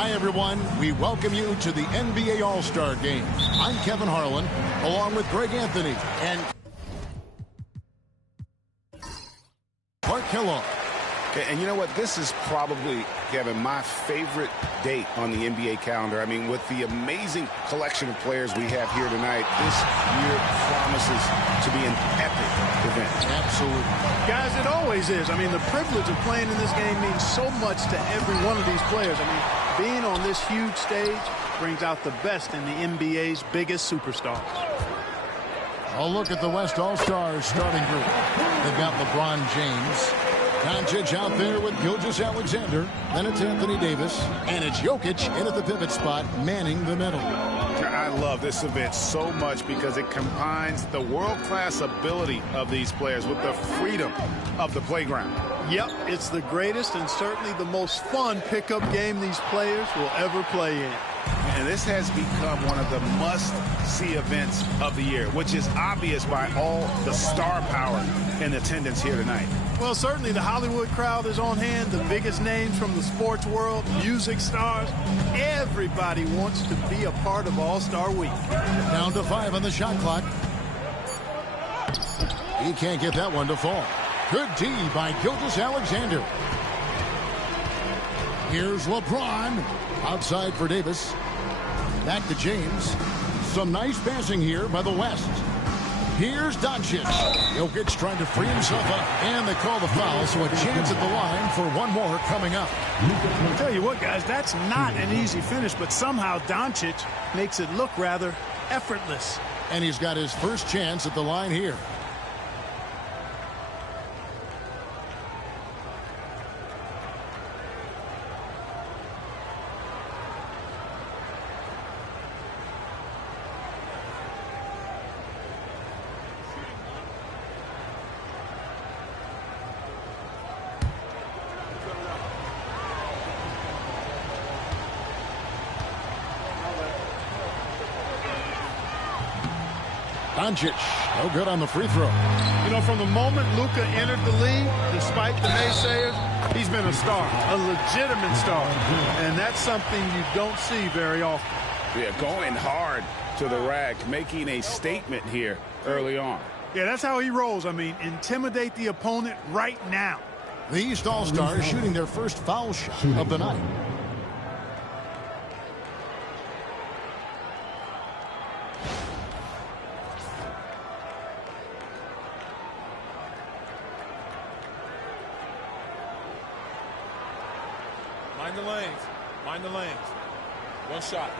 Hi, everyone. We welcome you to the NBA All-Star Game. I'm Kevin Harlan, along with Greg Anthony and Clark Kellogg. Okay, and you know what? This is probably, Kevin, my favorite date on the NBA calendar. I mean, with the amazing collection of players we have here tonight, this year promises to be an epic event. Absolutely. Guys, it always is. I mean, the privilege of playing in this game means so much to every one of these players. I mean, being on this huge stage brings out the best in the NBA's biggest superstars. A look at the West All-Stars starting group. They've got LeBron James. Doncic out there with Gilgeous-Alexander. Then it's Anthony Davis. And it's Jokic in at the pivot spot, manning the middle. I love this event so much because it combines the world-class ability of these players with the freedom of the playground. Yep, it's the greatest and certainly the most fun pickup game these players will ever play in. And this has become one of the must-see events of the year, which is obvious by all the star power in attendance here tonight. Well, certainly the Hollywood crowd is on hand, the biggest names from the sports world, music stars. Everybody wants to be a part of All-Star Week. Down to 5 on the shot clock. He can't get that one to fall. Good D by Gilgeous-Alexander. Here's LeBron. Outside for Davis. Back to James. Some nice passing here by the West. Here's Doncic. Jokic trying to free himself up. And they call the foul, so a chance at the line for one more coming up. I'll tell you what, guys, that's not an easy finish, but somehow Doncic makes it look rather effortless. And he's got his first chance at the line here. Doncic, no good on the free throw. You know, from the moment Luka entered the league, despite the naysayers, he's been a star, a legitimate star. And that's something you don't see very often. Yeah, going hard to the rack, making a statement here early on. Yeah, that's how he rolls. I mean, intimidate the opponent right now. The East All-Stars shooting their first foul shot of the night. Mind the lanes. Mind the lanes. One shot.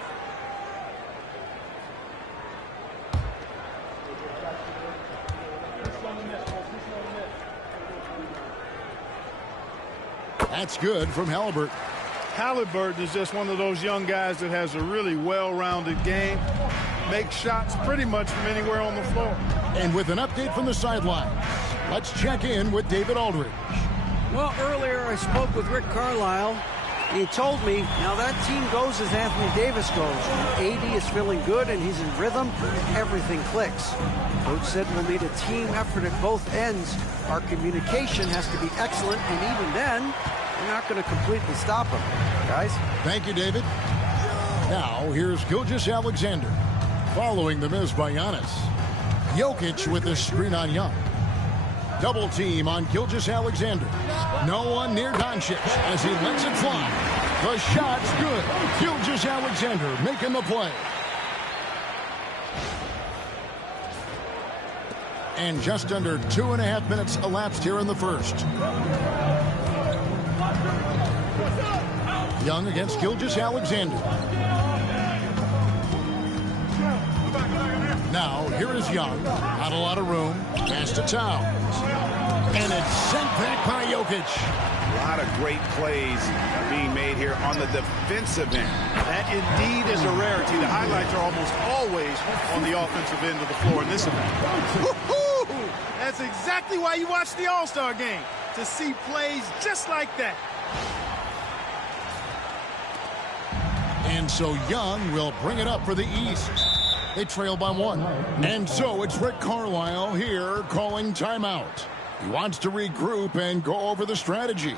That's good from Halliburton. Halliburton is just one of those young guys that has a really well-rounded game. Makes shots pretty much from anywhere on the floor. And with an update from the sideline, let's check in with David Aldridge. Well, earlier I spoke with Rick Carlisle. He told me, now that team goes as Anthony Davis goes. AD is feeling good and he's in rhythm. Everything clicks. Coach said we'll need a team effort at both ends. Our communication has to be excellent, and even then, we're not going to completely stop him, guys. Thank you, David. Now, here's Gilgeous-Alexander. Following the miss by Giannis. Jokic with the screen on Young. Double team on Gilgeous-Alexander. No one near Doncic as he lets it fly. The shot's good. Gilgeous-Alexander making the play. And just under 2.5 minutes elapsed here in the first. Young against Gilgeous-Alexander. Now, here is Young. Not a lot of room. Pass to Towns. And it's sent back by Jokic. A lot of great plays being made here on the defensive end. That indeed is a rarity. The highlights are almost always on the offensive end of the floor in this event. Woo-hoo! That's exactly why you watch the All-Star game, to see plays just like that. And so Young will bring it up for the East. They trail by 1. And so it's Rick Carlisle here calling timeout. He wants to regroup and go over the strategy.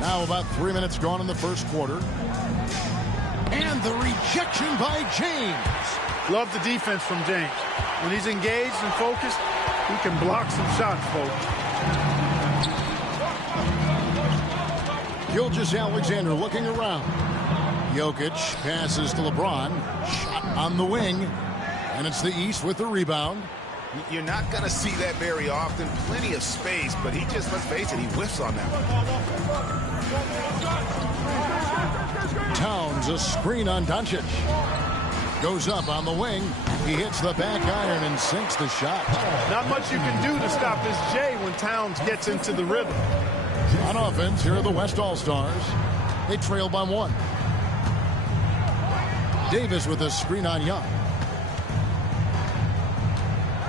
Now about 3 minutes gone in the first quarter. And the rejection by James. Love the defense from James. When he's engaged and focused, he can block some shots, folks. Gilgeous-Alexander looking around. Jokic passes to LeBron. Shot on the wing. And it's the East with the rebound. You're not going to see that very often. Plenty of space, but he just, let's face it, he whiffs on that one. Towns, a screen on Doncic. Goes up on the wing. He hits the back iron and sinks the shot. Not much you can do to stop this Jay when Towns gets into the rhythm. On offense, here are the West All-Stars. They trail by 1. Davis with a screen on Young.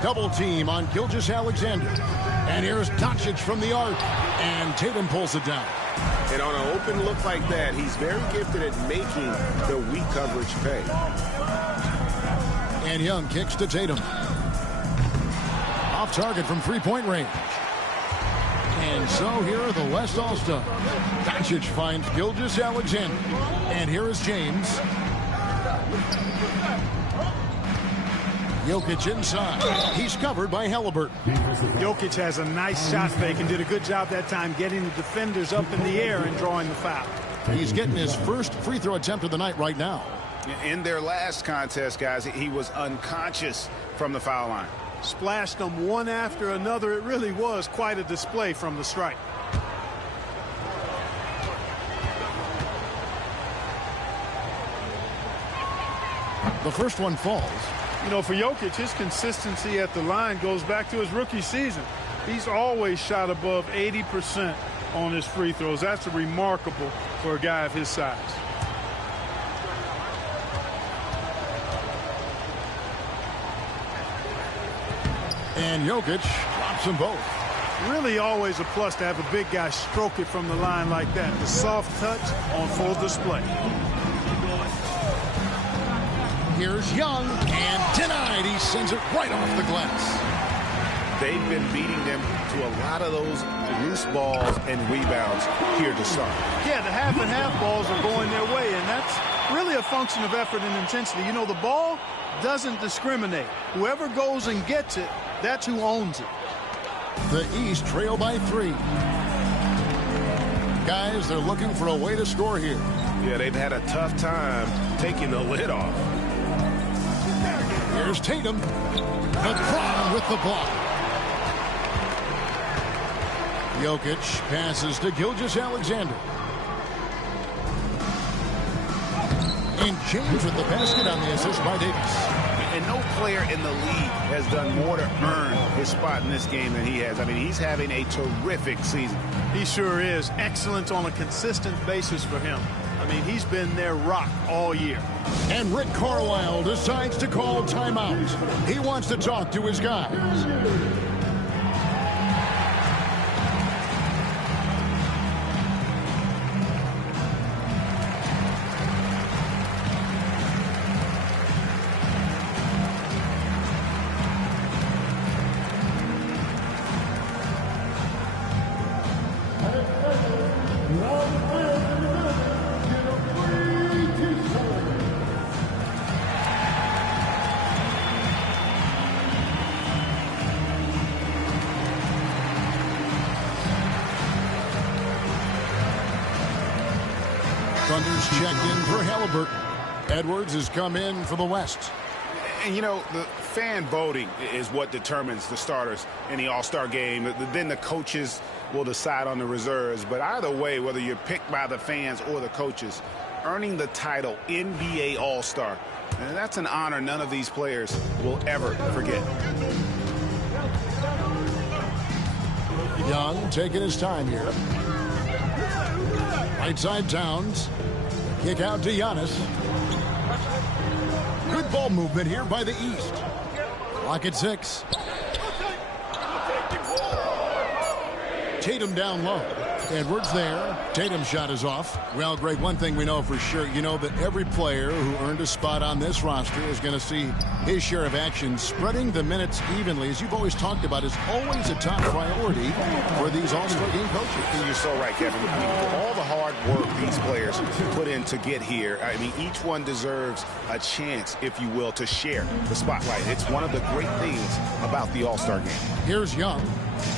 Double team on Gilgeous-Alexander. And here's Doncic from the arc. And Tatum pulls it down. And on an open look like that, he's very gifted at making the weak coverage pay. And Young kicks to Tatum. Off target from three-point range. And so here are the West All-Stars. Doncic finds Gilgeous-Alexander. And here is James. Jokic inside. He's covered by Halliburton. Jokic has a nice shot fake and did a good job that time getting the defenders up in the air and drawing the foul. He's getting his first free throw attempt of the night right now. In their last contest, guys, he was unconscious from the foul line. Splashed them one after another. It really was quite a display from the stripe. The first one falls. You know, for Jokic, his consistency at the line goes back to his rookie season. He's always shot above 80% on his free throws. That's remarkable for a guy of his size. And Jokic drops them both. Really always a plus to have a big guy stroke it from the line like that. The soft touch on full display. Here's Young, and denied. He sends it right off the glass. They've been beating them to a lot of those loose balls and rebounds here to start. Yeah, the half and half balls are going their way, and that's really a function of effort and intensity. You know, the ball doesn't discriminate. Whoever goes and gets it, that's who owns it. The East trail by 3. Guys, they're looking for a way to score here. Yeah, they've had a tough time taking the lid off. Here's Tatum. LeBron with the block. Jokic passes to Gilgeous-Alexander. And James with the basket on the assist by Davis. And no player in the league has done more to earn his spot in this game than he has. I mean, he's having a terrific season. He sure is. Excellence on a consistent basis for him. I mean, he's been their rock all year. And Rick Carlisle decides to call timeout. He wants to talk to his guys. Thunder's checked in for Halliburton. Edwards has come in for the West. And, you know, the fan voting is what determines the starters in the All-Star game. Then the coaches will decide on the reserves. But either way, whether you're picked by the fans or the coaches, earning the title NBA All-Star, that's an honor none of these players will ever forget. Young taking his time here. Right side Towns. Kick out to Giannis. Good ball movement here by the East. Clock at 6. Tatum down low. Edwards there. Tatum's shot is off. Well, Greg, one thing we know for sure, you know that every player who earned a spot on this roster is going to see his share of action. Spreading the minutes evenly, as you've always talked about, is always a top priority for these All-Star game coaches. And you're so right, Kevin. I mean, for all the hard work these players put in to get here, I mean, each one deserves a chance, if you will, to share the spotlight. It's one of the great things about the All-Star game. Here's Young,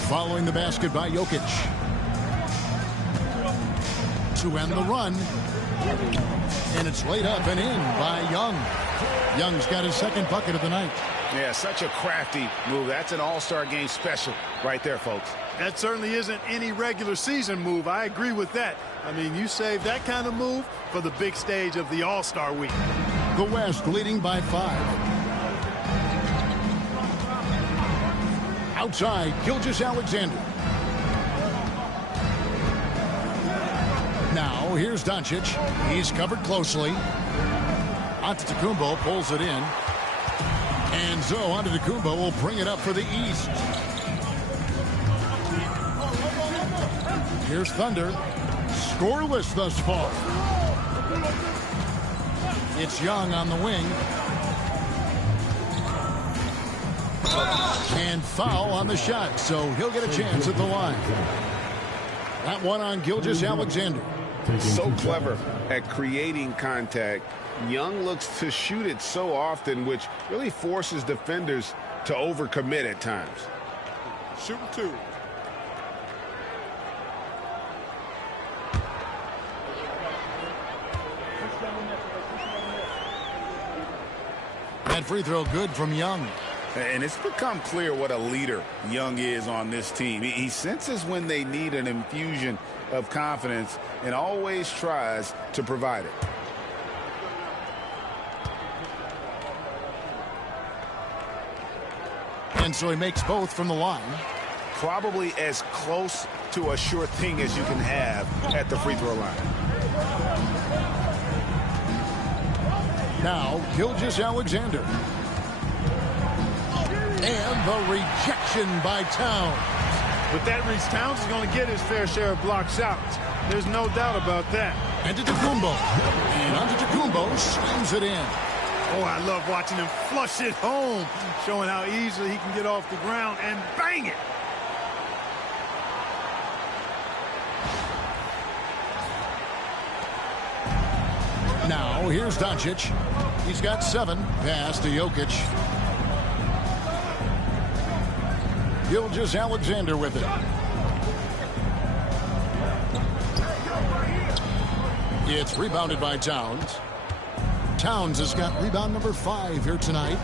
following the basket by Jokic. To end the run. And it's laid up and in by Young. Young's got his second bucket of the night. Yeah, such a crafty move. That's an All-Star game special right there, folks. That certainly isn't any regular season move. I agree with that. I mean, you save that kind of move for the big stage of the All-Star week. The West leading by 5. Outside, Gilgeous-Alexander. Now, here's Doncic. He's covered closely. Antetokounmpo pulls it in. And so Antetokounmpo will bring it up for the East. Here's Thunder. Scoreless thus far. It's Young on the wing. And foul on the shot, so he'll get a chance at the line. That one on Gilgeous-Alexander. So clever at creating contact. Young looks to shoot it so often, which really forces defenders to overcommit at times. Shooting 2. That free throw good from Young. And it's become clear what a leader Young is on this team. He senses when they need an infusion of confidence and always tries to provide it. And so he makes both from the line. Probably as close to a sure thing as you can have at the free throw line. Now, Gilgeous-Alexander. And the rejection by Towns. With that reach, Towns is going to get his fair share of block shots. There's no doubt about that. Antetokounmpo. And Antetokounmpo slams it in. Oh, I love watching him flush it home, showing how easily he can get off the ground and bang it. Now, here's Doncic. He's got 7. Pass to Jokic. Gilgeous-Alexander with it. It's rebounded by Towns. Towns has got rebound number 5 here tonight.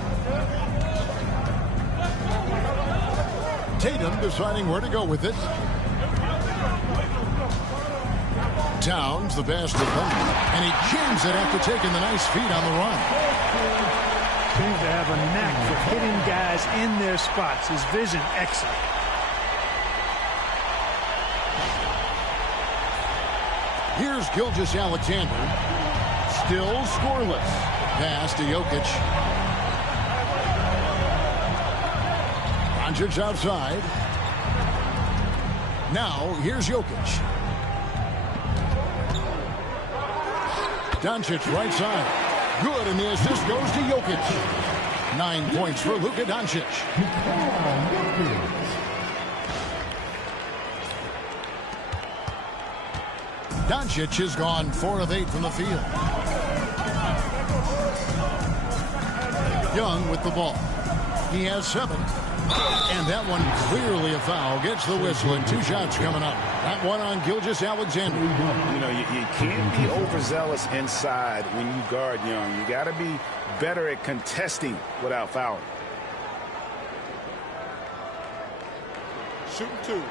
Tatum deciding where to go with it. Towns, the pass to Butler, and he jams it after taking the nice feed on the run. Seems to have a knack for hitting guys in their spots. His vision, excellent. Here's Gilgeous-Alexander. Still scoreless. Pass to Jokic. Doncic outside. Now, here's Jokic. Doncic right side. Good, and the assist goes to Jokic. 9 points for Luka Doncic. Doncic has gone 4 of 8 from the field. Young with the ball. He has 7. And that one clearly a foul. Gets the whistle, and 2 shots coming up. That one on Gilgeous-Alexander. You know, you can't be overzealous inside when you guard Young. You got to be better at contesting without fouling. Shooting 2.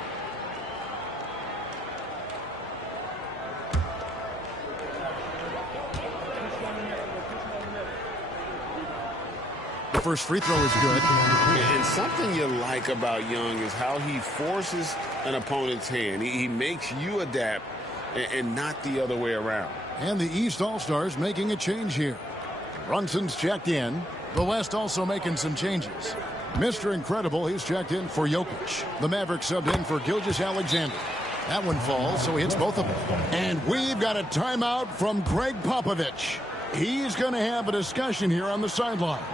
The first free throw is good. And something you like about Young is how he forces an opponent's hand. He makes you adapt and not the other way around. And the East All-Stars making a change here. Brunson's checked in. The West also making some changes. Mr. Incredible, he's checked in for Jokic. The Mavericks subbed in for Gilgeous-Alexander. That one falls, so he hits both of them. And we've got a timeout from Greg Popovich. He's going to have a discussion here on the sideline.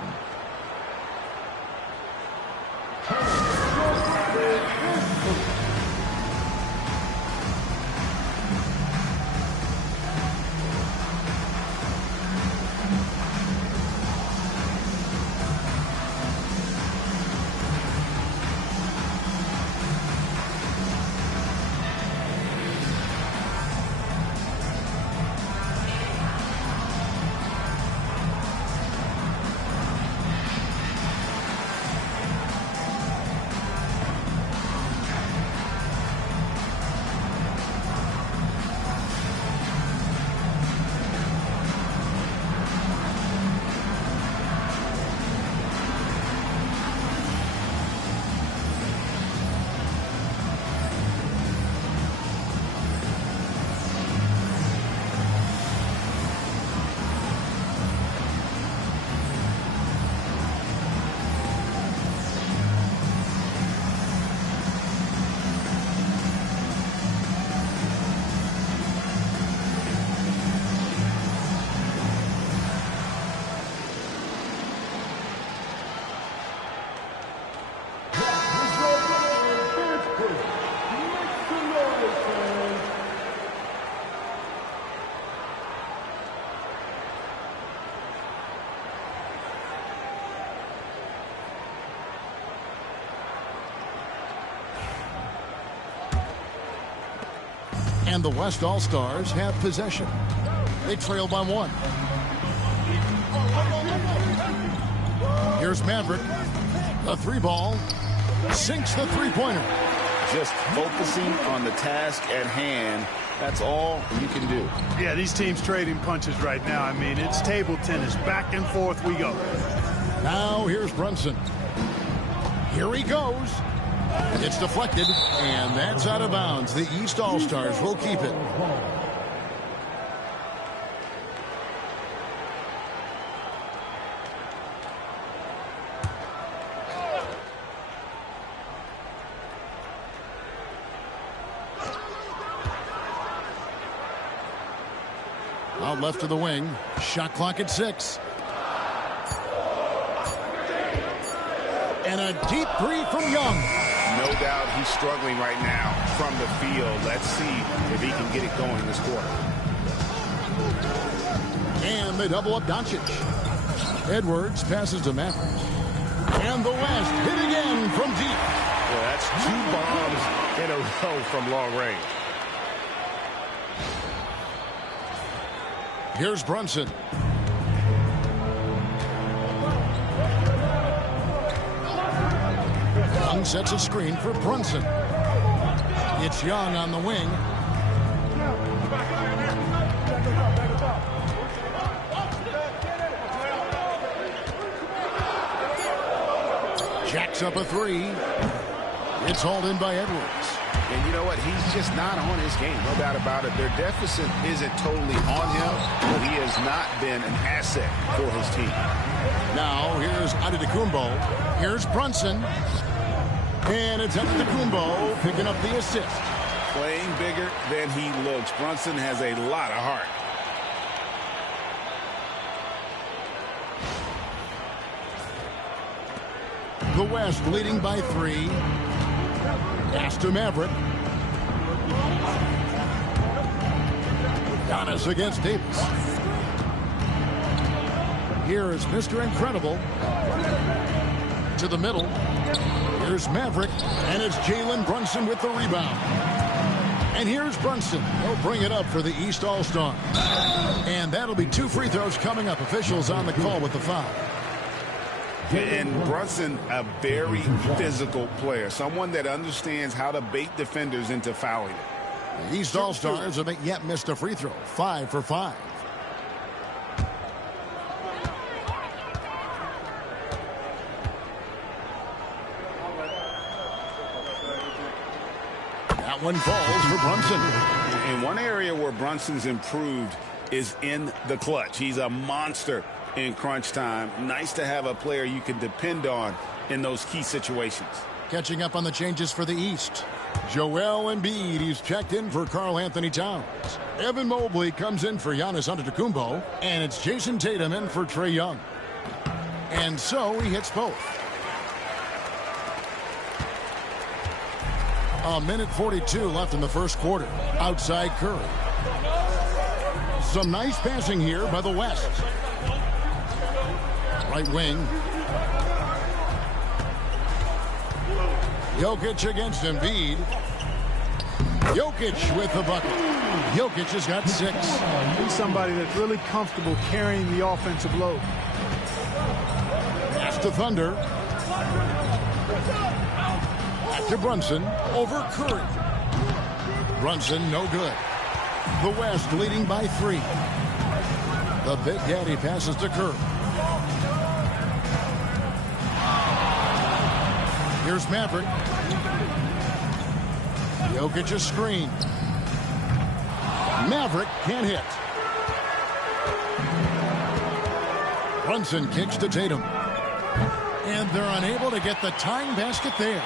And the West All-Stars have possession. They trail by 1. Here's Maverick. The 3-ball. Sinks the 3-pointer. Just focusing on the task at hand. That's all you can do. Yeah, these teams trading punches right now. I mean, it's table tennis. Back and forth we go. Now here's Brunson. Here he goes. It's deflected, and that's out of bounds. The East All-Stars will keep it. Out left of the wing. Shot clock at 6. And a deep 3 from Young. No doubt he's struggling right now from the field. Let's see if he can get it going in this quarter. And they double up Doncic. Edwards passes to Maverick. And the West hit again from deep. Well, that's 2 bombs in a row from long range. Here's Brunson. Young sets a screen for Brunson. It's Young on the wing. Jacks up a three. It's hauled in by Edwards. And you know what? He's just not on his game. No doubt about it. Their deficit isn't totally on him, but he has not been an asset for his team. Now, here's Antetokounmpo. Here's Brunson. And it's Antetokounmpo picking up the assist. Playing bigger than he looks. Brunson has a lot of heart. The West leading by 3. Pass to Maverick. Giannis against Davis. Here is Mr. Incredible. To the middle. Here's Maverick. And it's Jalen Brunson with the rebound. And here's Brunson. He'll bring it up for the East All-Star. And that'll be 2 free throws coming up. Officials on the call with the foul. And Brunson, a very physical player. Someone that understands how to bait defenders into fouling it. The East All-Stars haven't yet missed a free throw. 5 for 5. That one falls for Brunson. And one area where Brunson's improved is in the clutch. He's a monster in crunch time. Nice to have a player you can depend on in those key situations. Catching up on the changes for the East. Joel Embiid, he's checked in for Karl Anthony Towns. Evan Mobley comes in for Giannis Antetokounmpo. And it's Jason Tatum in for Trae Young. And so he hits both. A minute 42 left in the first quarter. Outside Curry. Some nice passing here by the West. Right wing. Jokic against Embiid. Jokic with the bucket. Jokic has got 6. He's somebody that's really comfortable carrying the offensive load. Pass to Thunder. Back to Brunson. Over Curry. Brunson no good. The West leading by 3. The Big Daddy passes to Curry. Here's Maverick. Jokic a screen. Maverick can't hit. Brunson kicks to Tatum. And they're unable to get the tying basket there.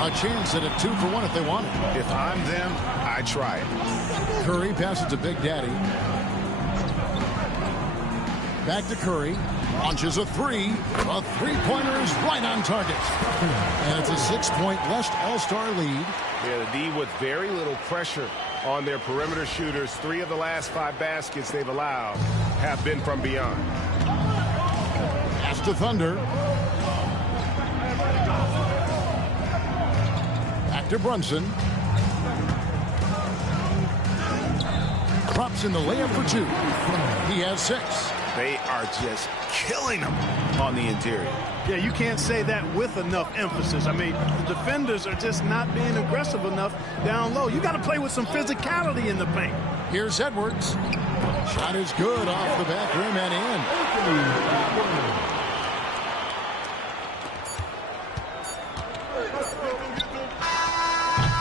A chance at a 2 for 1 if they want it. If I'm them, I try it. Curry passes to Big Daddy. Back to Curry. Launches a 3. A three-pointer is right on target. And it's a 6-point West All-Star lead. Yeah, the D with very little pressure on their perimeter shooters. 3 of the last 5 baskets they've allowed have been from beyond. Pass to Thunder. Back to Brunson. Drops in the layup for 2. He has 6. They are just killing them on the interior. Yeah, you can't say that with enough emphasis. I mean, the defenders are just not being aggressive enough down low. You got to play with some physicality in the paint. Here's Edwards. Shot is good off the back rim and in.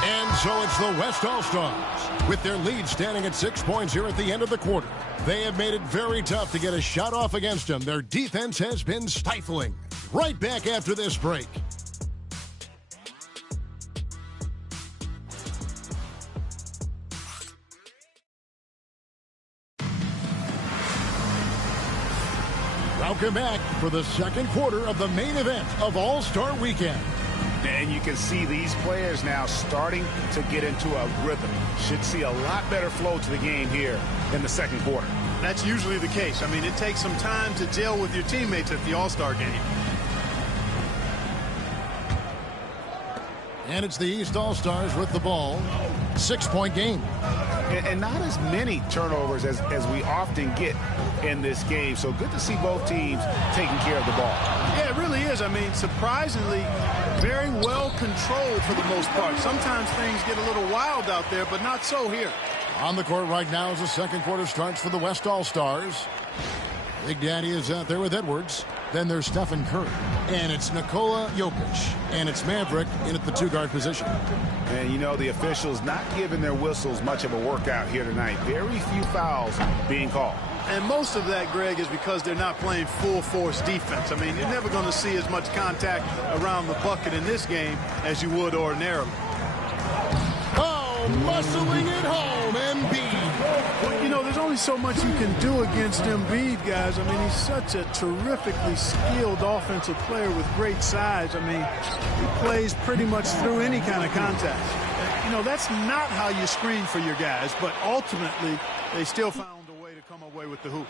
And so it's the West All-Stars with their lead standing at 6 points here at the end of the quarter. They have made it very tough to get a shot off against them. Their defense has been stifling. Right back after this break. Welcome back for the second quarter of the main event of All-Star Weekend. And you can see these players now starting to get into a rhythm. Should see a lot better flow to the game here in the second quarter. That's usually the case. I mean, it takes some time to gel with your teammates at the All-Star game. And it's the East All-Stars with the ball. 6-point game. And not as many turnovers as we often get in this game. So good to see both teams taking care of the ball. Yeah, it really is. I mean, surprisingly, very well controlled for the most part. Sometimes things get a little wild out there, but not so here. On the court right now as the second quarter starts for the West All-Stars. Big Daddy is out there with Edwards. Then there's Stephen Curry. And it's Nikola Jokic. And it's Maverick in at the two-guard position. And, you know, the officials not giving their whistles much of a workout here tonight. Very few fouls being called. And most of that, Greg, is because they're not playing full-force defense. I mean, you're never going to see as much contact around the bucket in this game as you would ordinarily. Oh, muscling it home, Embiid. Well, you know, there's only so much you can do against Embiid, guys. I mean, he's such a terrifically skilled offensive player with great size. I mean, he plays pretty much through any kind of contact. You know, that's not how you screen for your guys, but ultimately they still found a way to come away with the hoop.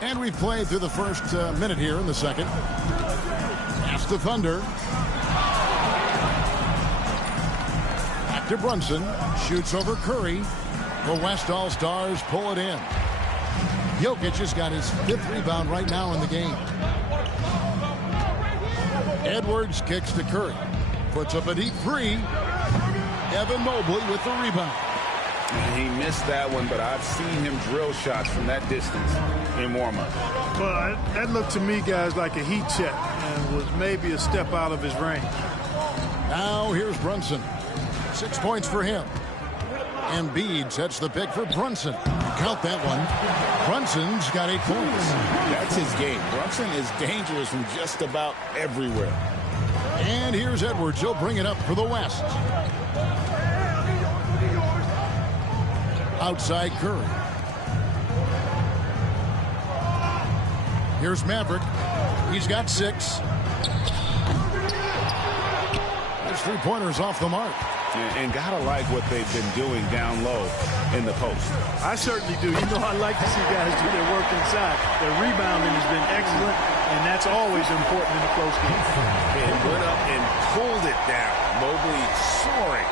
And we've played through the first minute here in the second. That's the Thunder. Back to Brunson. Shoots over Curry. The West All-Stars pull it in. Jokic has got his 5th rebound right now in the game. Edwards kicks to Curry. Puts up a deep three. Evan Mobley with the rebound. He missed that one, but I've seen him drill shots from that distance in warm-up. Well, that looked to me, guys, like a heat check and was maybe a step out of his range. Now here's Brunson. 6 points for him. Embiid sets the pick for Brunson. Count that one. Brunson's got 8 points. That's his game. Brunson is dangerous from just about everywhere. And here's Edwards. He'll bring it up for the West. Outside Curry. Here's Maverick. He's got 6. His three-pointers off the mark. And gotta like what they've been doing down low in the post. I certainly do. You know, I like to see guys do their work inside. Their rebounding has been excellent, and that's always important in a close game. And went up and pulled it down. Mobley soaring.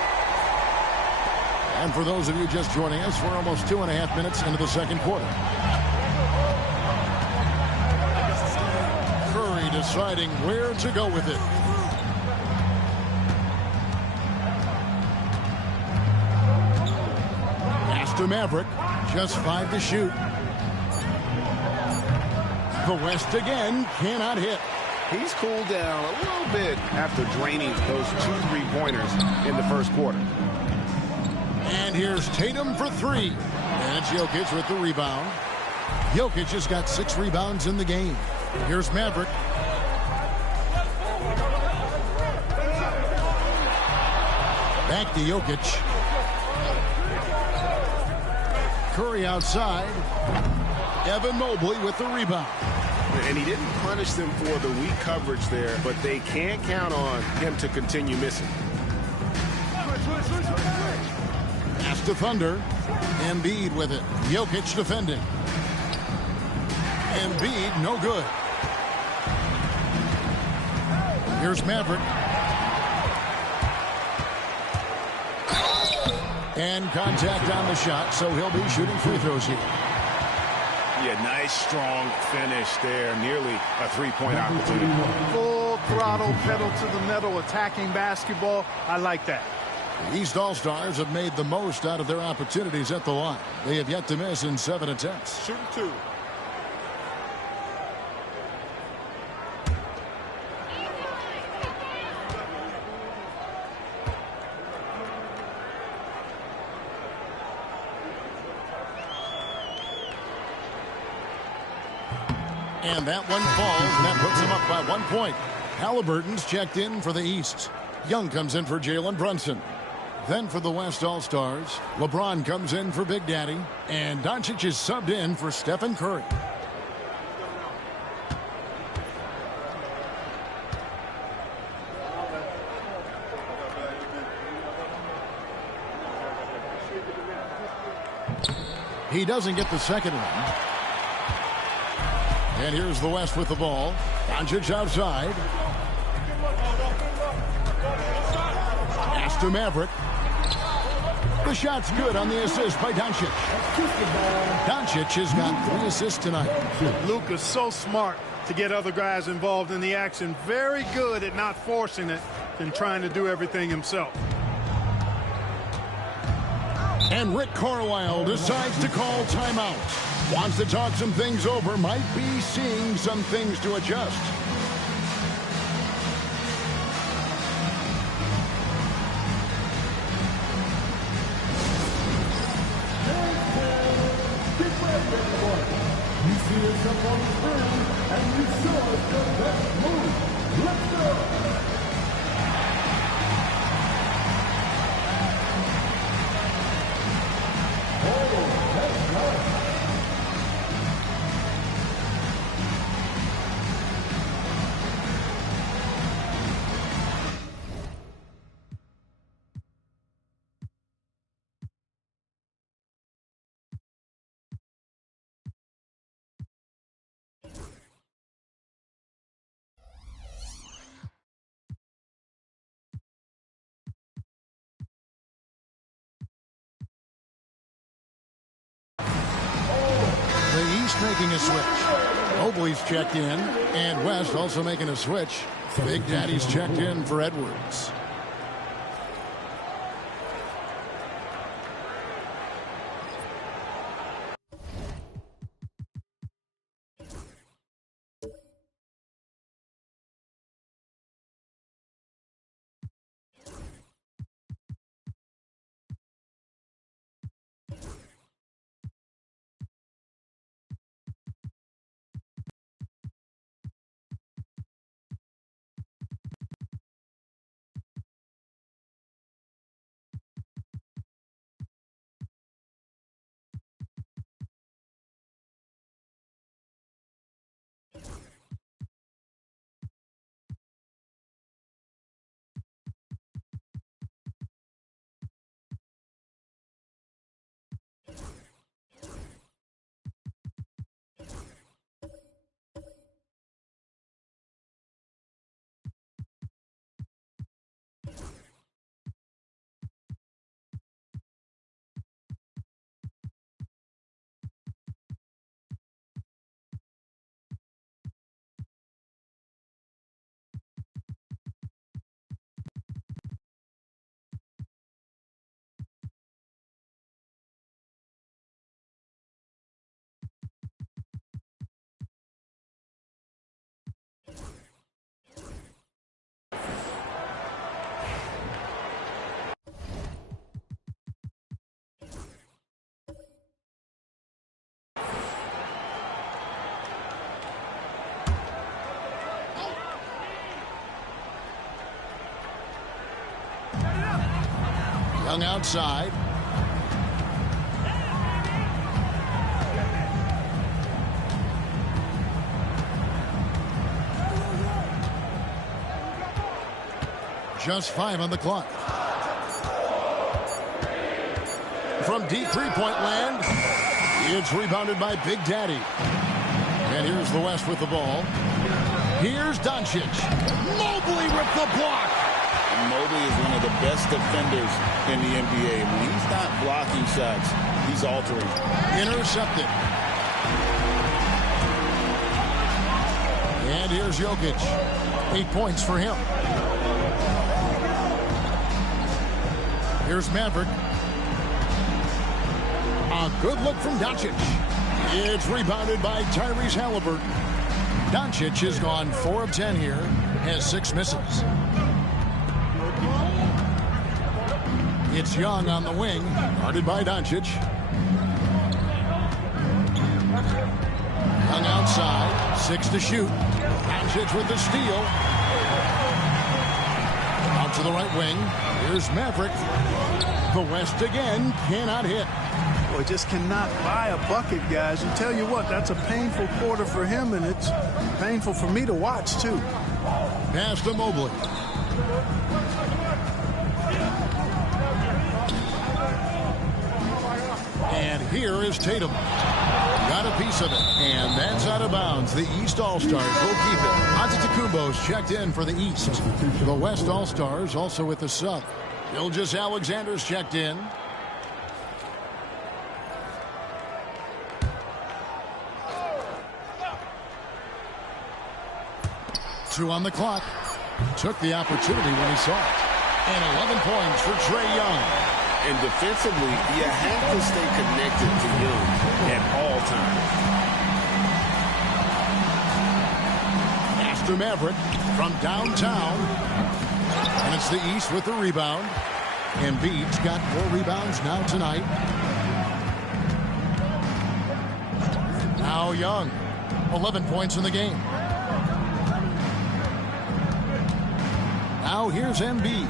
And for those of you just joining us, we're almost 2.5 minutes into the second quarter. Curry deciding where to go with it. Pass to Maverick. Just 5 to shoot. The West again cannot hit. He's cooled down a little bit after draining those 2 3-pointers in the first quarter. And here's Tatum for 3. And it's Jokic with the rebound. Jokic has got 6 rebounds in the game. Here's Maverick. Back to Jokic. Curry outside. Evan Mobley with the rebound. And he didn't punish them for the weak coverage there, but they can't count on him to continue missing. Pass to Thunder. Embiid with it. Jokic defending. Embiid no good. Here's Maverick. And contact on the shot, so he'll be shooting free throws here. Yeah, nice, strong finish there. Nearly a 3-point opportunity. Full throttle, pedal to the metal, attacking basketball. I like that. The East All-Stars have made the most out of their opportunities at the line. They have yet to miss in 7 attempts. Shooting 2. And that one falls, and that puts him up by 1 point. Halliburton's checked in for the East. Young comes in for Jalen Brunson. Then for the West All-Stars, LeBron comes in for Big Daddy. And Doncic is subbed in for Stephen Curry. He doesn't get the second one. And here's the West with the ball. Doncic outside. Pass to Maverick. The shot's good on the assist by Doncic. Doncic has got 3 assists tonight. Luka's so smart to get other guys involved in the action. Very good at not forcing it and trying to do everything himself. And Rick Carlisle decides to call timeout. Wants to talk some things over. Might be seeing some things to adjust. You see yourself on the screen, and you saw the best move. Let's go! The East making a switch. Mobley's checked in, and West also making a switch. Big Daddy's checked in for Edwards. Young outside. Just 5 on the clock. From deep three-point land, it's rebounded by Big Daddy. And here's the West with the ball. Here's Doncic. Mobley with the block. Mobley is one of the best defenders in the NBA. When he's not blocking shots, he's altering. Intercepted. And here's Jokic. 8 points for him. Here's Maverick. A good look from Doncic. It's rebounded by Tyrese Halliburton. Doncic has gone 4 of 10 here, has 6 misses. It's Young on the wing, guarded by Doncic. Young outside, 6 to shoot. Doncic with the steal. Out to the right wing. Here's Maverick. The West again cannot hit. Boy, just cannot buy a bucket, guys. And tell you what, that's a painful quarter for him, and it's painful for me to watch, too. Pass to Mobley. And here is Tatum. Got a piece of it. And that's out of bounds. The East All-Stars will keep it. Antetokounmpo's checked in for the East. The West All-Stars also with the sub. Gilgeous-Alexander's checked in. Two on the clock. Took the opportunity when he saw it. And 11 points for Trae Young. And defensively, you have to stay connected to Young at all times. Astor Maverick from downtown. And it's the East with the rebound. Embiid's got 4 rebounds now tonight. Now Young, 11 points in the game. Now here's Embiid.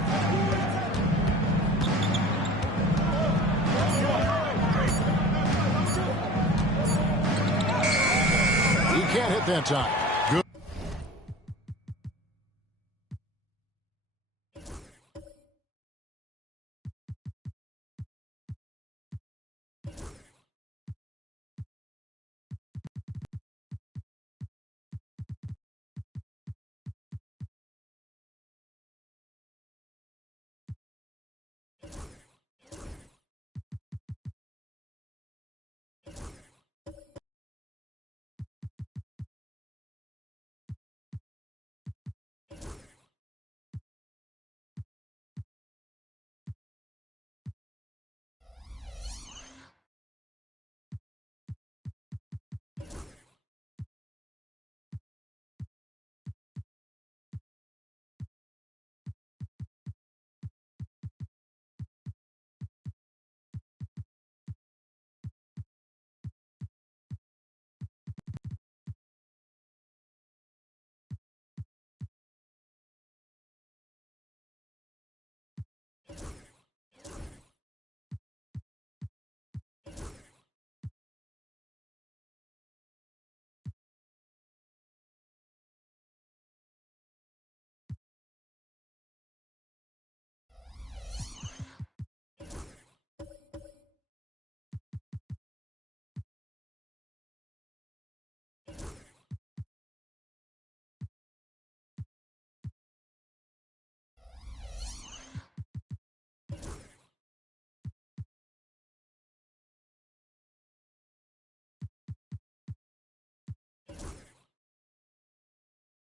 He can't hit that time. Good.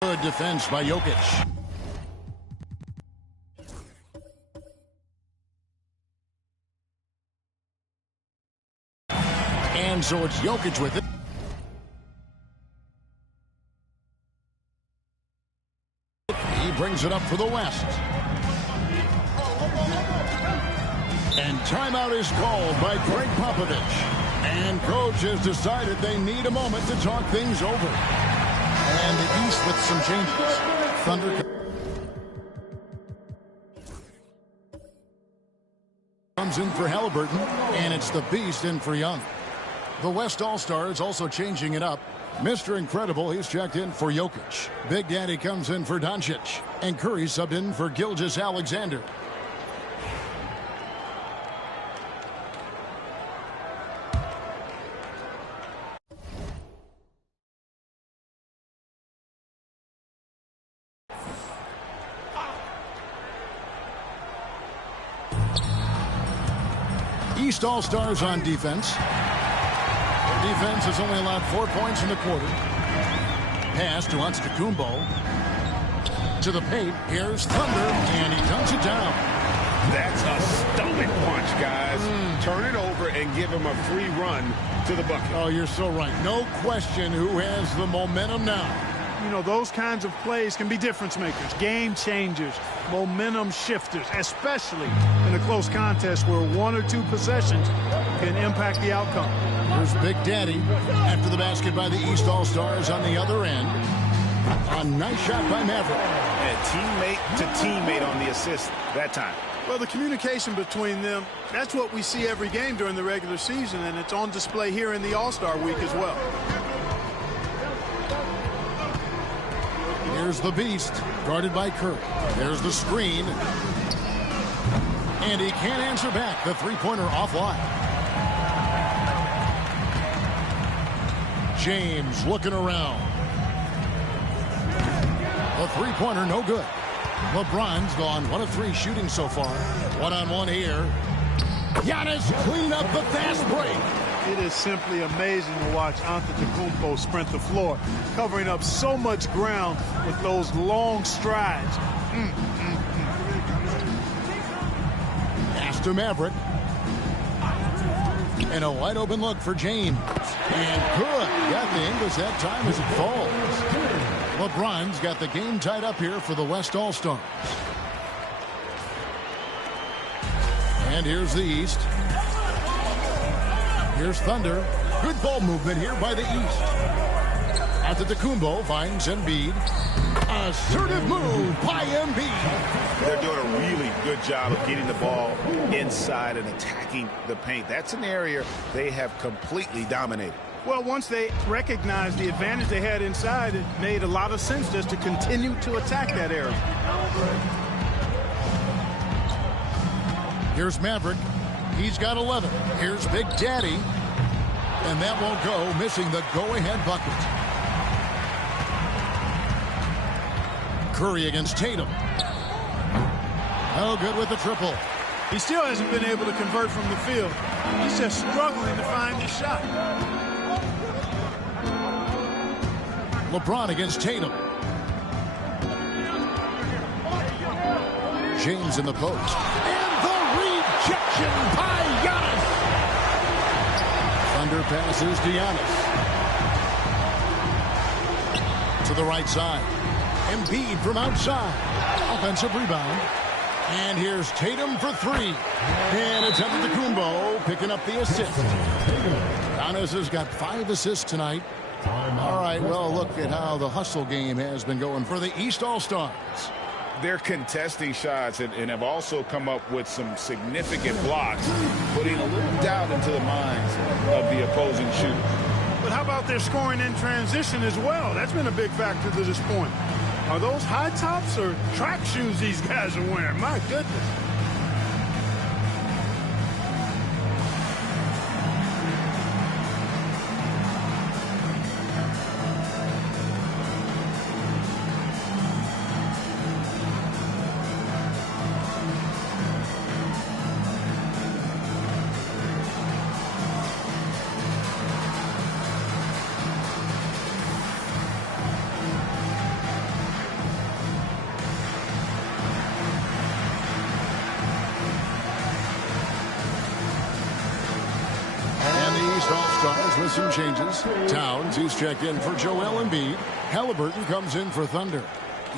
Good defense by Jokic. And so it's Jokic with it. He brings it up for the West. And timeout is called by Greg Popovich. And coach has decided they need a moment to talk things over. And the East with some changes. Thunder comes in for Halliburton, and it's the Beast in for Young. The West All-Stars also changing it up. Mr. Incredible, he's checked in for Jokic. Big Daddy comes in for Doncic. And Curry subbed in for Gilgeous-Alexander. East All-Stars on defense. Their defense has only allowed 4 points in the quarter. Pass to Antetokounmpo. To the paint. Here's Thunder, and he dunks it down. That's a stomach punch, guys. Turn it over and give him a free run to the bucket. Oh, you're so right. No question who has the momentum now. You know, those kinds of plays can be difference makers, game changers, momentum shifters, especially in a close contest where 1 or 2 possessions can impact the outcome. Here's Big Daddy after the basket by the East All-Stars on the other end. A nice shot by Maverick. And teammate to teammate on the assist that time. Well, the communication between them, that's what we see every game during the regular season, and it's on display here in the All-Star week as well. Here's the Beast, guarded by Curry. There's the screen. And he can't answer back. The three-pointer offline. James looking around. The three-pointer no good. LeBron's gone 1 of 3 shooting so far. One-on-one here. Giannis clean up the fast break. It is simply amazing to watch Antetokounmpo sprint the floor, covering up so much ground with those long strides. Pass to Maverick. And a wide open look for James. And good. Got the English that time as it falls. LeBron's got the game tied up here for the West All-Stars. And here's the East. Here's Thunder. Good ball movement here by the East. Antetokounmpo finds Embiid. Assertive move by Embiid. They're doing a really good job of getting the ball inside and attacking the paint. That's an area they have completely dominated. Well, once they recognized the advantage they had inside, it made a lot of sense just to continue to attack that area. Here's Maverick. He's got 11. Here's Big Daddy. And that won't go, missing the go-ahead bucket. Curry against Tatum. Oh, good with the triple. He still hasn't been able to convert from the field. He's just struggling to find his shot. LeBron against Tatum. James in the post. And the rejection by Giannis. Thunder passes to Giannis. To the right side. Embiid from outside. Offensive rebound. And here's Tatum for three. And it's Antetokounmpo picking up the assist. Giannis has got 5 assists tonight. All right, well, look at how the hustle game has been going for the East All-Stars. They're contesting shots and have also come up with some significant blocks, putting a little doubt into the minds of the opposing shooter. But how about their scoring in transition as well? That's been a big factor to this point. Are those high tops or track shoes these guys are wearing? My goodness. With some changes. Towns, who's checked in for Joel Embiid. Halliburton comes in for Thunder.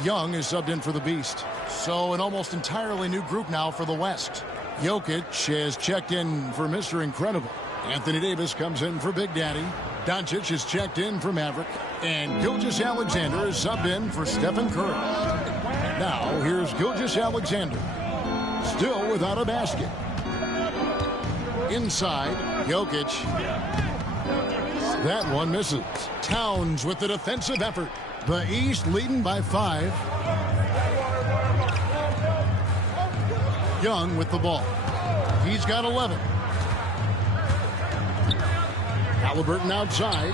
Young is subbed in for the Beast. So an almost entirely new group now for the West. Jokic has checked in for Mr. Incredible. Anthony Davis comes in for Big Daddy. Doncic is checked in for Maverick. And Gilgeous-Alexander is subbed in for Stephen Curry. Now here's Gilgeous-Alexander. Still without a basket. Inside, Jokic. That one misses. Towns with the defensive effort. The East leading by 5. Young with the ball. He's got 11. Halliburton outside.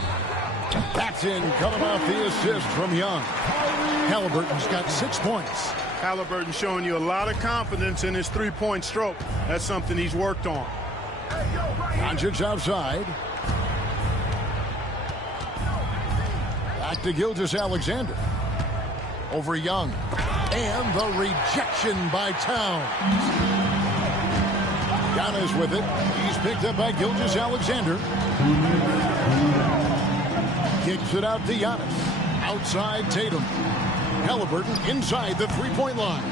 That's in, coming off the assist from Young. Halliburton's got 6 points. Halliburton showing you a lot of confidence in his three-point stroke. That's something he's worked on. Doncic outside. Back to Gilgeous-Alexander. Over Young. And the rejection by Towns. Giannis with it. He's picked up by Gilgeous-Alexander. Kicks it out to Giannis. Outside Tatum. Halliburton inside the three-point line.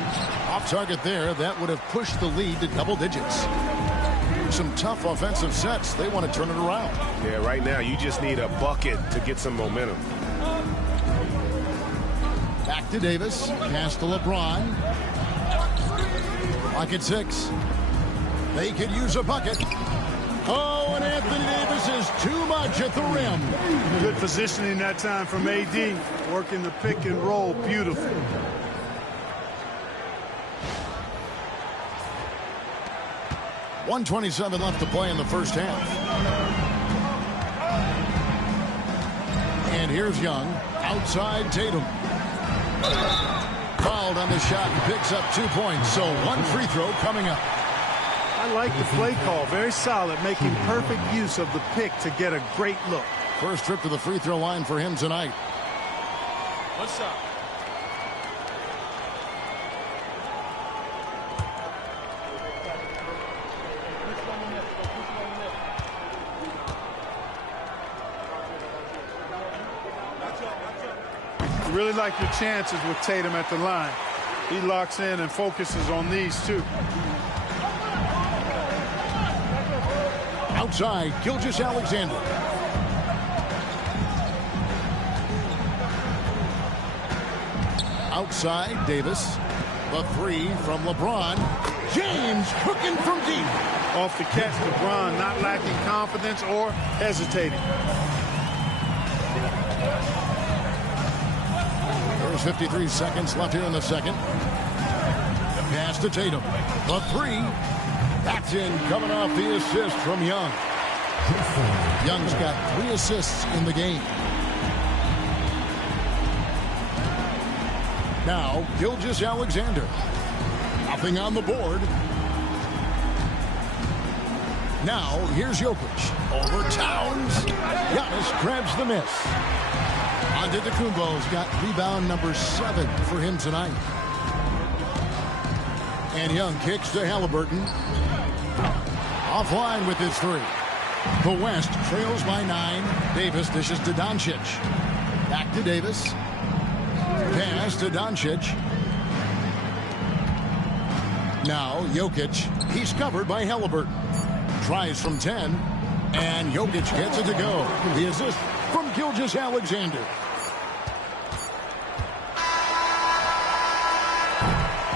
Off target there. That would have pushed the lead to double digits. Some tough offensive sets. They want to turn it around. Yeah, right now you just need a bucket to get some momentum. Back to Davis. Pass to LeBron. Clock at 6. They could use a bucket. Oh, and Anthony Davis is too much at the rim. Good positioning that time from AD. Working the pick and roll beautifully. .127 left to play in the first half. And here's Young. Outside Tatum. Fouled on the shot and picks up 2 points. So one free throw coming up. I like the play call. Very solid. Making perfect use of the pick to get a great look. First trip to the free throw line for him tonight. What's up? You really like your chances with Tatum at the line. He locks in and focuses on these two. Outside, Gilgeous-Alexander. Outside, Davis. The three from LeBron. James cooking from deep. Off the catch, LeBron not lacking confidence or hesitating. There's 53 seconds left here in the second. Pass to Tatum. The three. That's in, coming off the assist from Young. Young's got 3 assists in the game. Now, Gilgeous-Alexander. Nothing on the board. Now, here's Jokic. Over Towns. Giannis grabs the miss. Antetokounmpo's got rebound number 7 for him tonight. And Young kicks to Halliburton. Offline with his 3. The West trails by 9. Davis dishes to Doncic. Back to Davis. Pass to Doncic. Now Jokic. He's covered by Halliburton. Tries from 10. And Jokic gets it to go. The assist from Gilgeous-Alexander.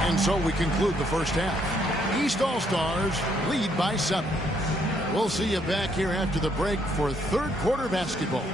And so we conclude the first half. East All-Stars lead by 7. We'll see you back here after the break for third quarter basketball.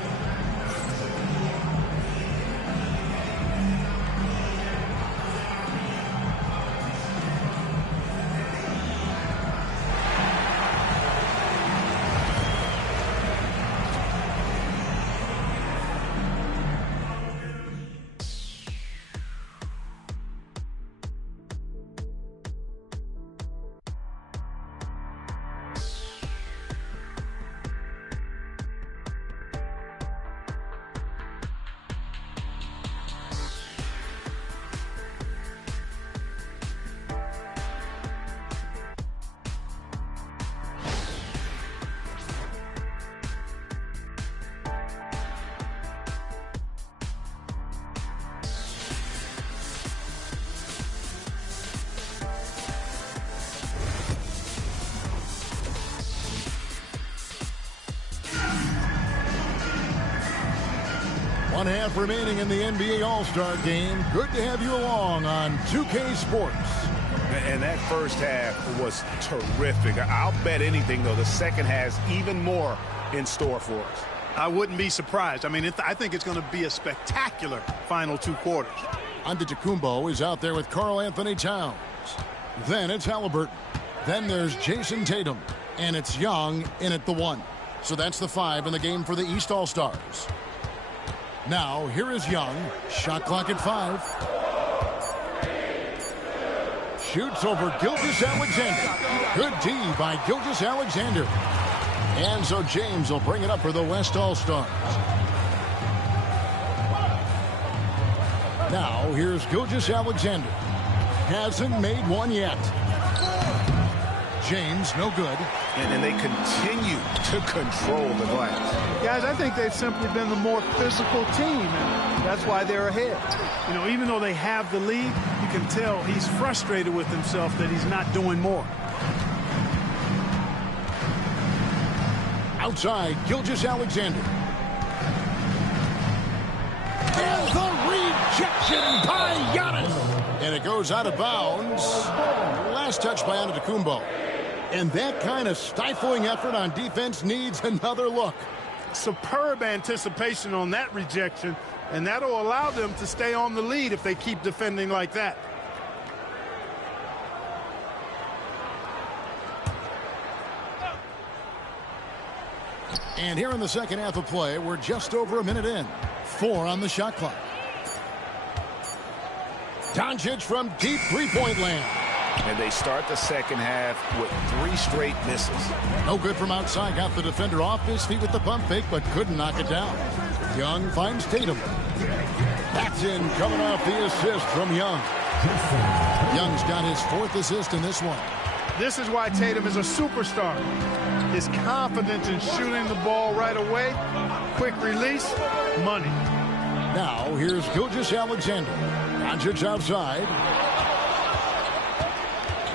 One half remaining in the NBA All-Star Game. Good to have you along on 2K Sports. And that first half was terrific. I'll bet anything, though, the second has even more in store for us. I wouldn't be surprised. I mean, I think it's going to be a spectacular final 2 quarters. Antetokounmpo is out there with Karl Anthony Towns. Then it's Halliburton. Then there's Jason Tatum. And it's Young in at the 1. So that's the 5 in the game for the East All-Stars. Now, here is Young. Shot clock at 5. Shoots over Gilgeous-Alexander. Good D by Gilgeous-Alexander. And so James will bring it up for the West All-Stars. Now, here's Gilgeous-Alexander. Hasn't made one yet. James, no good. And they continue to control the glass. Guys, I think they've simply been the more physical team, and that's why they're ahead. You know, even though they have the lead, you can tell he's frustrated with himself that he's not doing more. Outside, Gilgeous-Alexander. And the rejection by Giannis. And it goes out of bounds. Last touch by Antetokounmpo. And that kind of stifling effort on defense needs another look. Superb anticipation on that rejection, and that'll allow them to stay on the lead if they keep defending like that. And here in the second half of play, we're just over a minute in. 4 on the shot clock. Doncic from deep three-point land. And they start the second half with 3 straight misses. No good from outside. Got the defender off his feet with the pump fake, but couldn't knock it down. Young finds Tatum. That's in, coming off the assist from Young. Young's got his 4th assist in this one. This is why Tatum is a superstar. His confidence in shooting the ball right away, quick release, money. Now, here's Gilgeous Alexander. Doncic outside.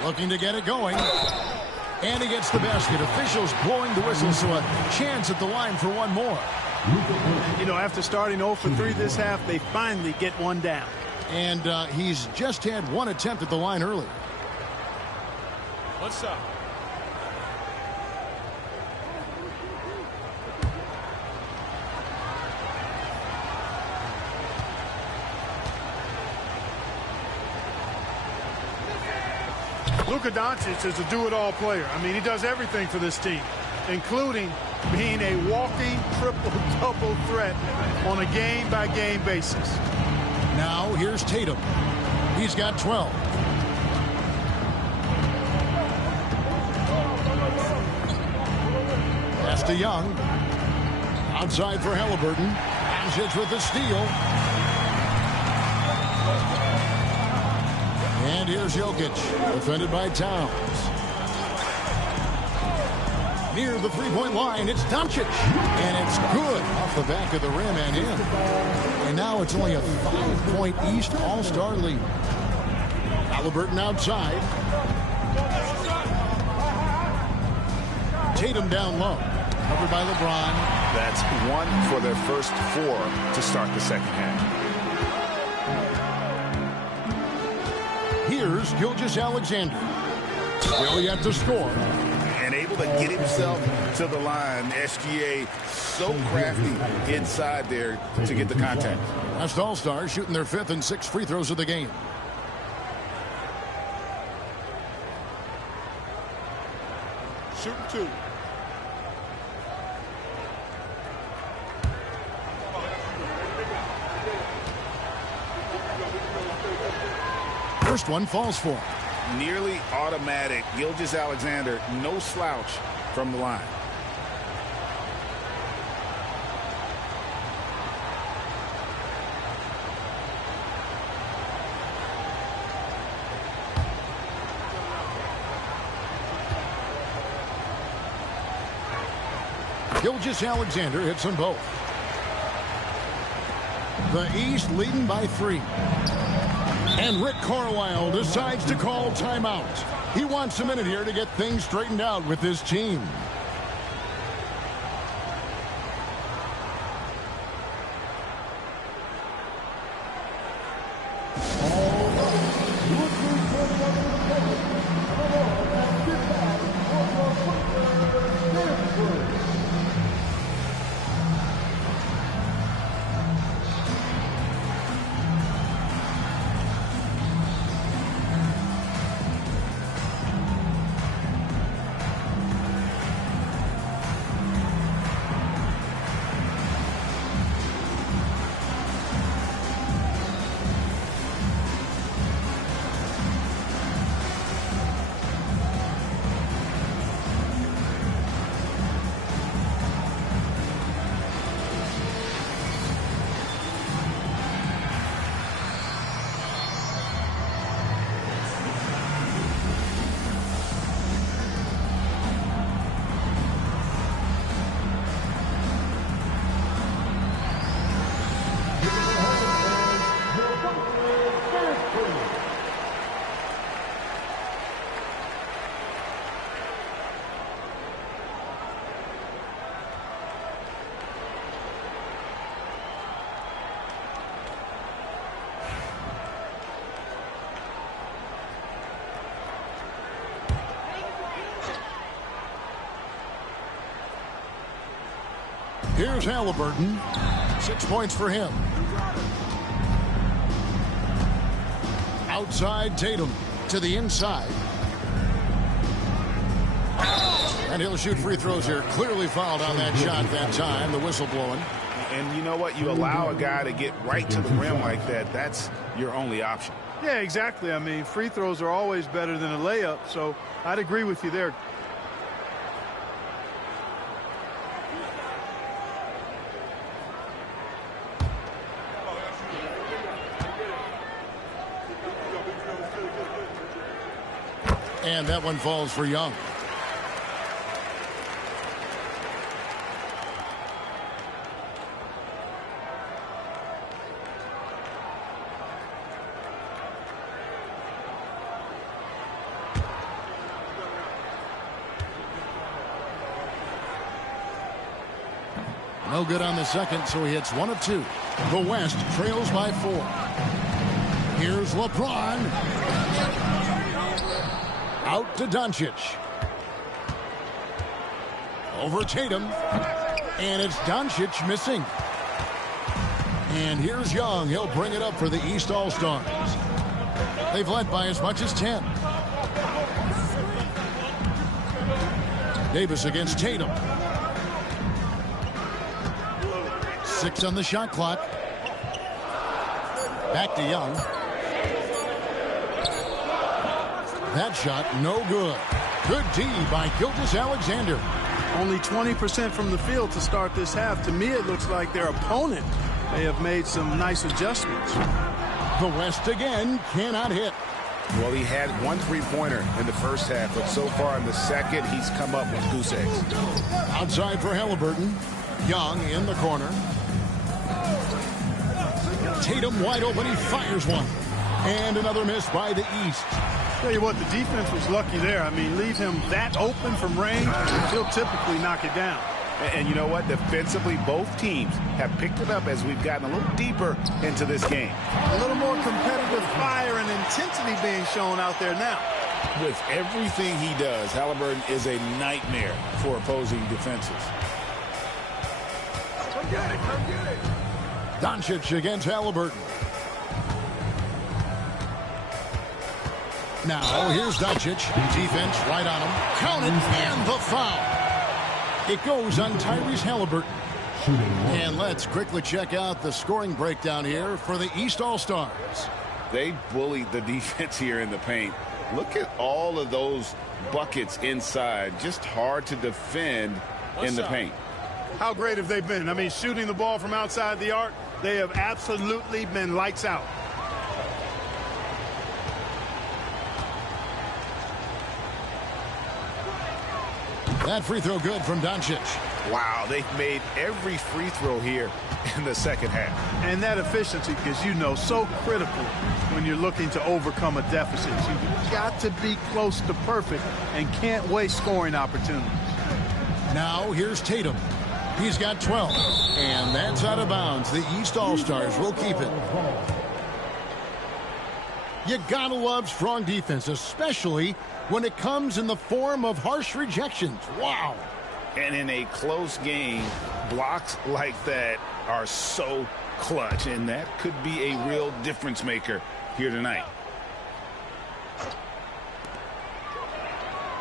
Looking to get it going. And he gets the basket. Officials blowing the whistle, so a chance at the line for one more. You know, after starting 0 for 3 this half, they finally get one down. And he's just had one attempt at the line earlier. What's up? Luka Doncic is a do-it-all player. I mean, he does everything for this team, including being a walking triple-double threat on a game-by-game basis. Now, here's Tatum. He's got 12. Pass to Young. Outside for Halliburton. Doncic with the steal. And here's Jokic, defended by Towns. Near the three-point line, it's Doncic. And it's good off the back of the rim and in. And now it's only a 5-point East All-Star lead. Halliburton outside. Tatum down low. Covered by LeBron. That's one for their first 4 to start the second half. Here's Gilgeous Alexander. Still yet to score. And able to get himself to the line. SGA so crafty inside there to get the contact. Last All-Stars shooting their 5th and 6th free throws of the game. Shooting 2. First one falls for him. Nearly automatic. Gilgeous Alexander, no slouch from the line. Gilgeous Alexander hits them both. The East leading by 3. And Rick Carlisle decides to call timeout. He wants a minute here to get things straightened out with his team. Here's Halliburton. 6 points for him. Outside Tatum to the inside. And he'll shoot free throws here. Clearly fouled on that shot that time. The whistle blowing. And you know what? You allow a guy to get right to the rim like that. That's your only option. Yeah, exactly. I mean, free throws are always better than a layup, so I'd agree with you there. And that one falls for Young. No good on the second, so he hits 1 of 2. The West trails by 4. Here's LeBron. Out to Doncic. Over Tatum. And it's Doncic missing. And here's Young. He'll bring it up for the East All-Stars. They've led by as much as 10. Davis against Tatum. 6 on the shot clock. Back to Young. That shot, no good. Good D by Gilgeous-Alexander. Only 20% from the field to start this half. To me, it looks like their opponent may have made some nice adjustments. The West again cannot hit. Well, he had 1 3-pointer in the first half, but so far in the second, he's come up with goose eggs. Outside for Halliburton. Young in the corner. Tatum wide open. He fires one. And another miss by the East. Tell you what, the defense was lucky there. I mean, leave him that open from range, he'll typically knock it down. And you know what? Defensively, both teams have picked it up as we've gotten a little deeper into this game. A little more competitive fire and intensity being shown out there now. With everything he does, Halliburton is a nightmare for opposing defenses. Come get it, come get it. Doncic against Halliburton. Now, here's Doncic. Defense right on him. Count it, and the foul. It goes on Tyrese Halliburton. And let's quickly check out the scoring breakdown here for the East All-Stars. They bullied the defense here in the paint. Look at all of those buckets inside. Just hard to defend in the paint. How great have they been? I mean, shooting the ball from outside the arc, they have absolutely been lights out. That free throw good from Doncic. Wow, they've made every free throw here in the second half. And that efficiency, because you know, so critical when you're looking to overcome a deficit. You've got to be close to perfect and can't waste scoring opportunities. Now here's Tatum. He's got 12. And that's out of bounds. The East All-Stars will keep it. You gotta love strong defense, especially when it comes in the form of harsh rejections. Wow. And in a close game, blocks like that are so clutch, and that could be a real difference maker here tonight.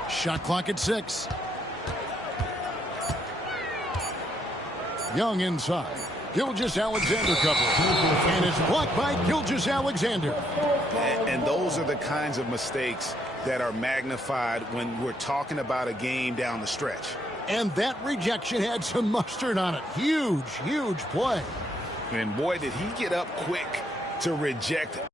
Shot clock at 6. Young inside. Gilgeous-Alexander cover. And it's blocked by Gilgeous-Alexander. And those are the kinds of mistakes that are magnified when we're talking about a game down the stretch. And that rejection had some mustard on it. Huge, huge play. And boy, did he get up quick to reject it.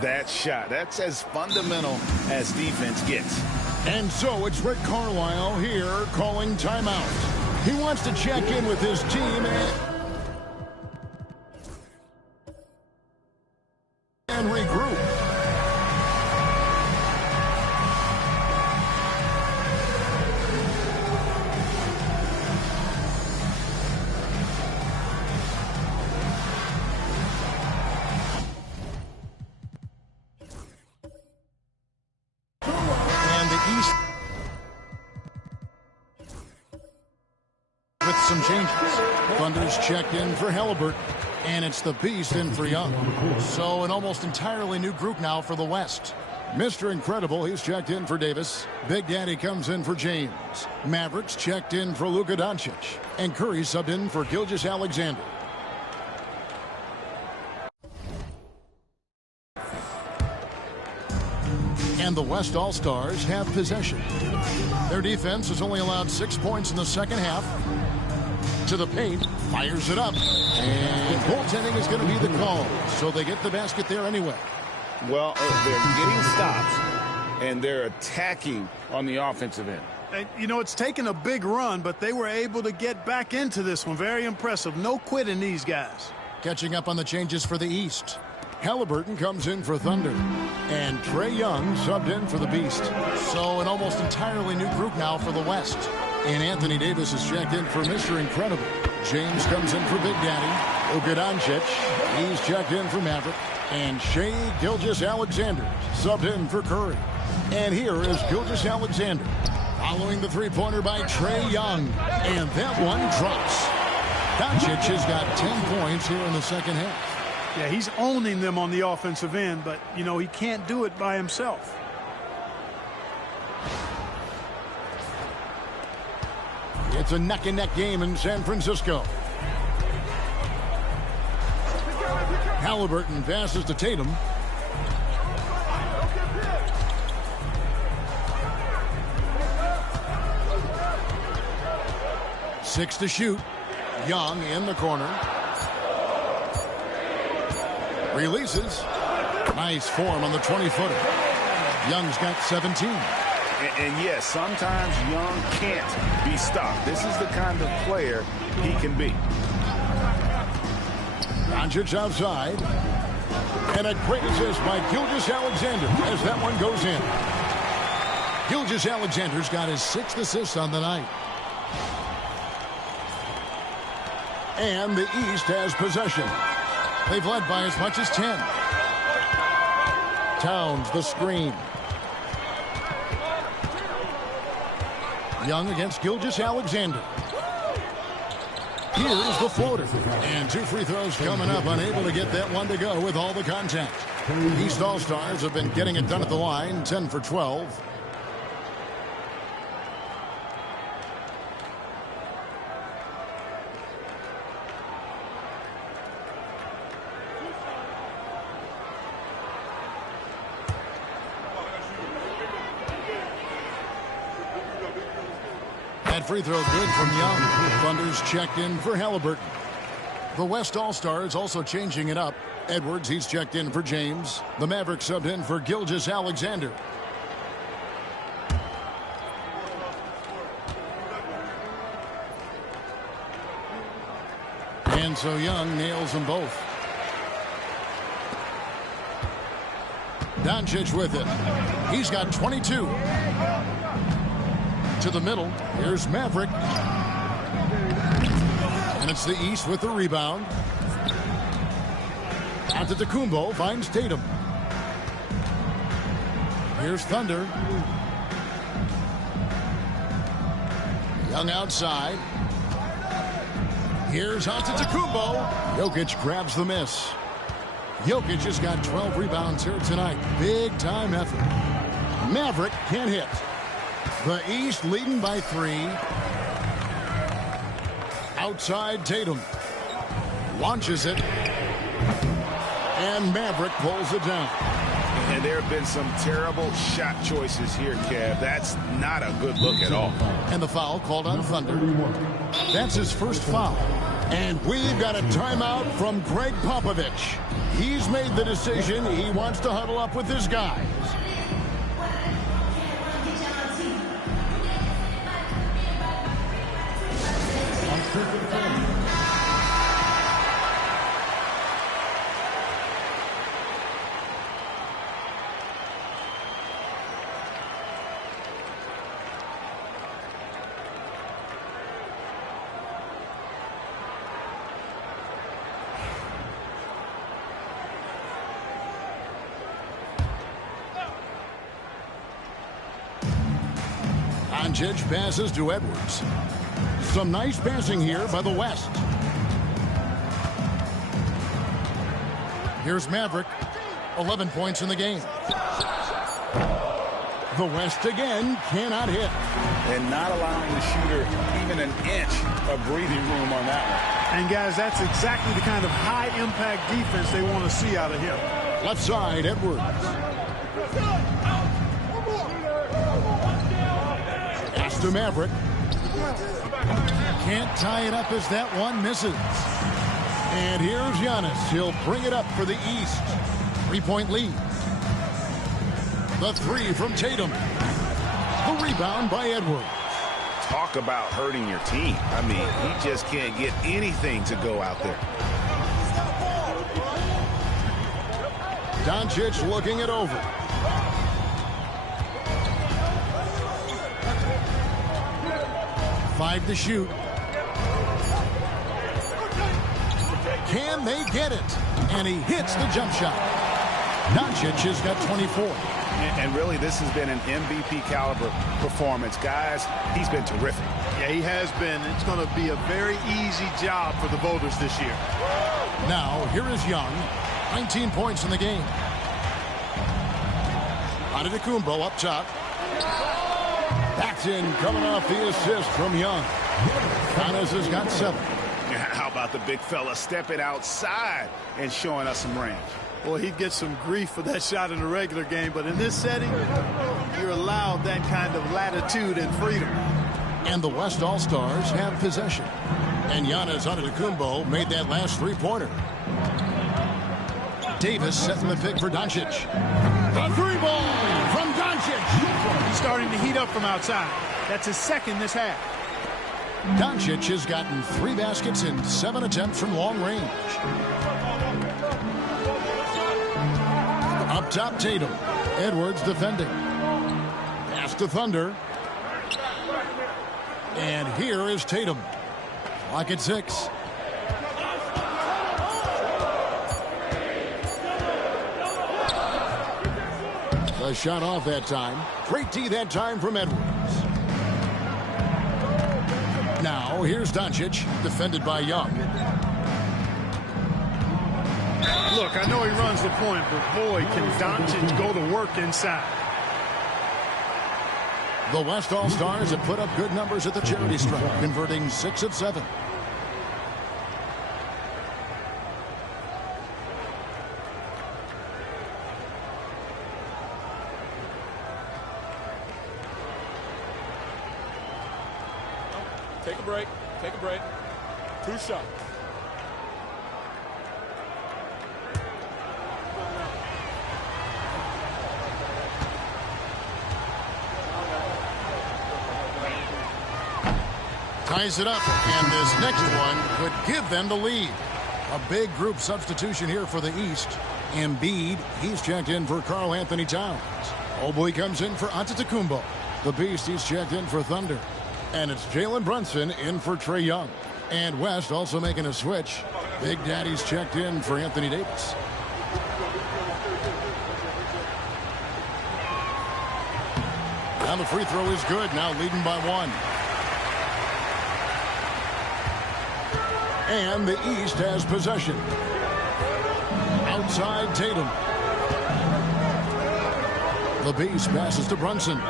That shot, that's as fundamental as defense gets. And so it's Rick Carlisle here calling timeout. He wants to check in with his team and regroup. changes. Thunder's checked in for Halliburton. And it's the Beast in for Young. So an almost entirely new group now for the West. Mr. Incredible, he's checked in for Davis. Big Daddy comes in for James. Mavericks checked in for Luka Doncic. And Curry subbed in for Gilgeous-Alexander. And the West All-Stars have possession. Their defense has only allowed 6 points in the second half. To the paint, fires it up. And goaltending is going to be the call. So they get the basket there anyway. Well, they're getting stops, and they're attacking on the offensive end. And, you know, it's taken a big run, but they were able to get back into this one. Very impressive. No quitting these guys. Catching up on the changes for the East. Halliburton comes in for Thunder. And Trae Young subbed in for the Beast. So an almost entirely new group now for the West. And Anthony Davis is checked in for Mr. Incredible. James comes in for Big Daddy. Luka Doncic, he's checked in for Maverick. And Shai Gilgeous-Alexander subbed in for Curry. And here is Gilgeous-Alexander following the three-pointer by Trae Young. And that one drops. Doncic has got 10 points here in the second half. Yeah, he's owning them on the offensive end, but, you know, he can't do it by himself. It's a neck-and-neck game in San Francisco. Halliburton passes to Tatum. Six to shoot. Young in the corner. Releases. Nice form on the 20-footer. Young's got 17. And yes, sometimes Young can't be stopped. This is the kind of player he can be. Doncic outside. And a great assist by Gilgeous-Alexander as that one goes in. Gilgeous-Alexander's got his 6th assist on the night. And the East has possession. They've led by as much as 10. Towns the screen. Young against Gilgeous-Alexander. Here's the floater. And 2 free throws coming up. Unable to get that one to go with all the contact. East All-Stars have been getting it done at the line. 10 for 12. That free throw good from Young. Thunder's checked in for Halliburton. The West All-Stars also changing it up. Edwards, he's checked in for James. The Mavericks subbed in for Gilgeous-Alexander. And so Young nails them both. Doncic with it. He's got 22. To the middle. Here's Maverick. And it's the East with the rebound. Antetokounmpo finds Tatum. Here's Thunder. Young outside. Here's Antetokounmpo. Jokic grabs the miss. Jokic has got 12 rebounds here tonight. Big time effort. Maverick can't hit. The East leading by 3. Outside Tatum. Launches it. And Maverick pulls it down. And there have been some terrible shot choices here, Kev. That's not a good look at all. And the foul called on Thunder. That's his first foul. And we've got a timeout from Greg Popovich. He's made the decision. He wants to huddle up with his guys. Doncic passes to Edwards. Some nice passing here by the West. Here's Maverick. 11 points in the game. The West again cannot hit. And not allowing the shooter even an inch of breathing room on that one. And guys, that's exactly the kind of high-impact defense they want to see out of him. Left side, Edwards. Pass to Maverick. Can't tie it up as that one misses. And here's Giannis. He'll bring it up for the East. 3-point lead. The three from Tatum. The rebound by Edwards. Talk about hurting your team. I mean, he just can't get anything to go out there. Doncic looking it over. Five to shoot. Can they get it? And he hits the jump shot. Doncic has got 24. And really, this has been an MVP caliber performance. Guys, he's been terrific. Yeah, he has been. It's going to be a very easy job for the voters this year. Now, here is Young. 19 points in the game. Antetokounmpo up top. Paxton coming off the assist from Young. Giannis has got 7. How about the big fella stepping outside and showing us some range? Well, he'd get some grief for that shot in the regular game, but in this setting, you're allowed that kind of latitude and freedom. And the West All-Stars have possession. And Giannis Antetokounmpo made that last three-pointer. Davis setting the pick for Doncic. The three ball from Doncic. He's starting to heat up from outside. That's his second this half. Doncic has gotten 3 baskets in 7 attempts from long range. Up top, Tatum. Edwards defending. Pass to Thunder. And here is Tatum. Clock at 6. The shot off that time. Great D that time from Edwards. Now, here's Doncic, defended by Young. Look, I know he runs the point, but boy, can Doncic go to work inside. The West All-Stars have put up good numbers at the charity stripe, converting 6 of 7. Take a break. Take a break. 2 shots. Ties it up, and this next one could give them the lead. A big group substitution here for the East. Embiid, he's checked in for Karl Anthony Towns. Mobley comes in for Antetokounmpo. The Beast, he's checked in for Thunder. And it's Jalen Brunson in for Trae Young. And West also making a switch. Big Daddy's checked in for Anthony Davis. Now the free throw is good, now leading by 1. And the East has possession. Outside Tatum. The Beast passes to Brunson.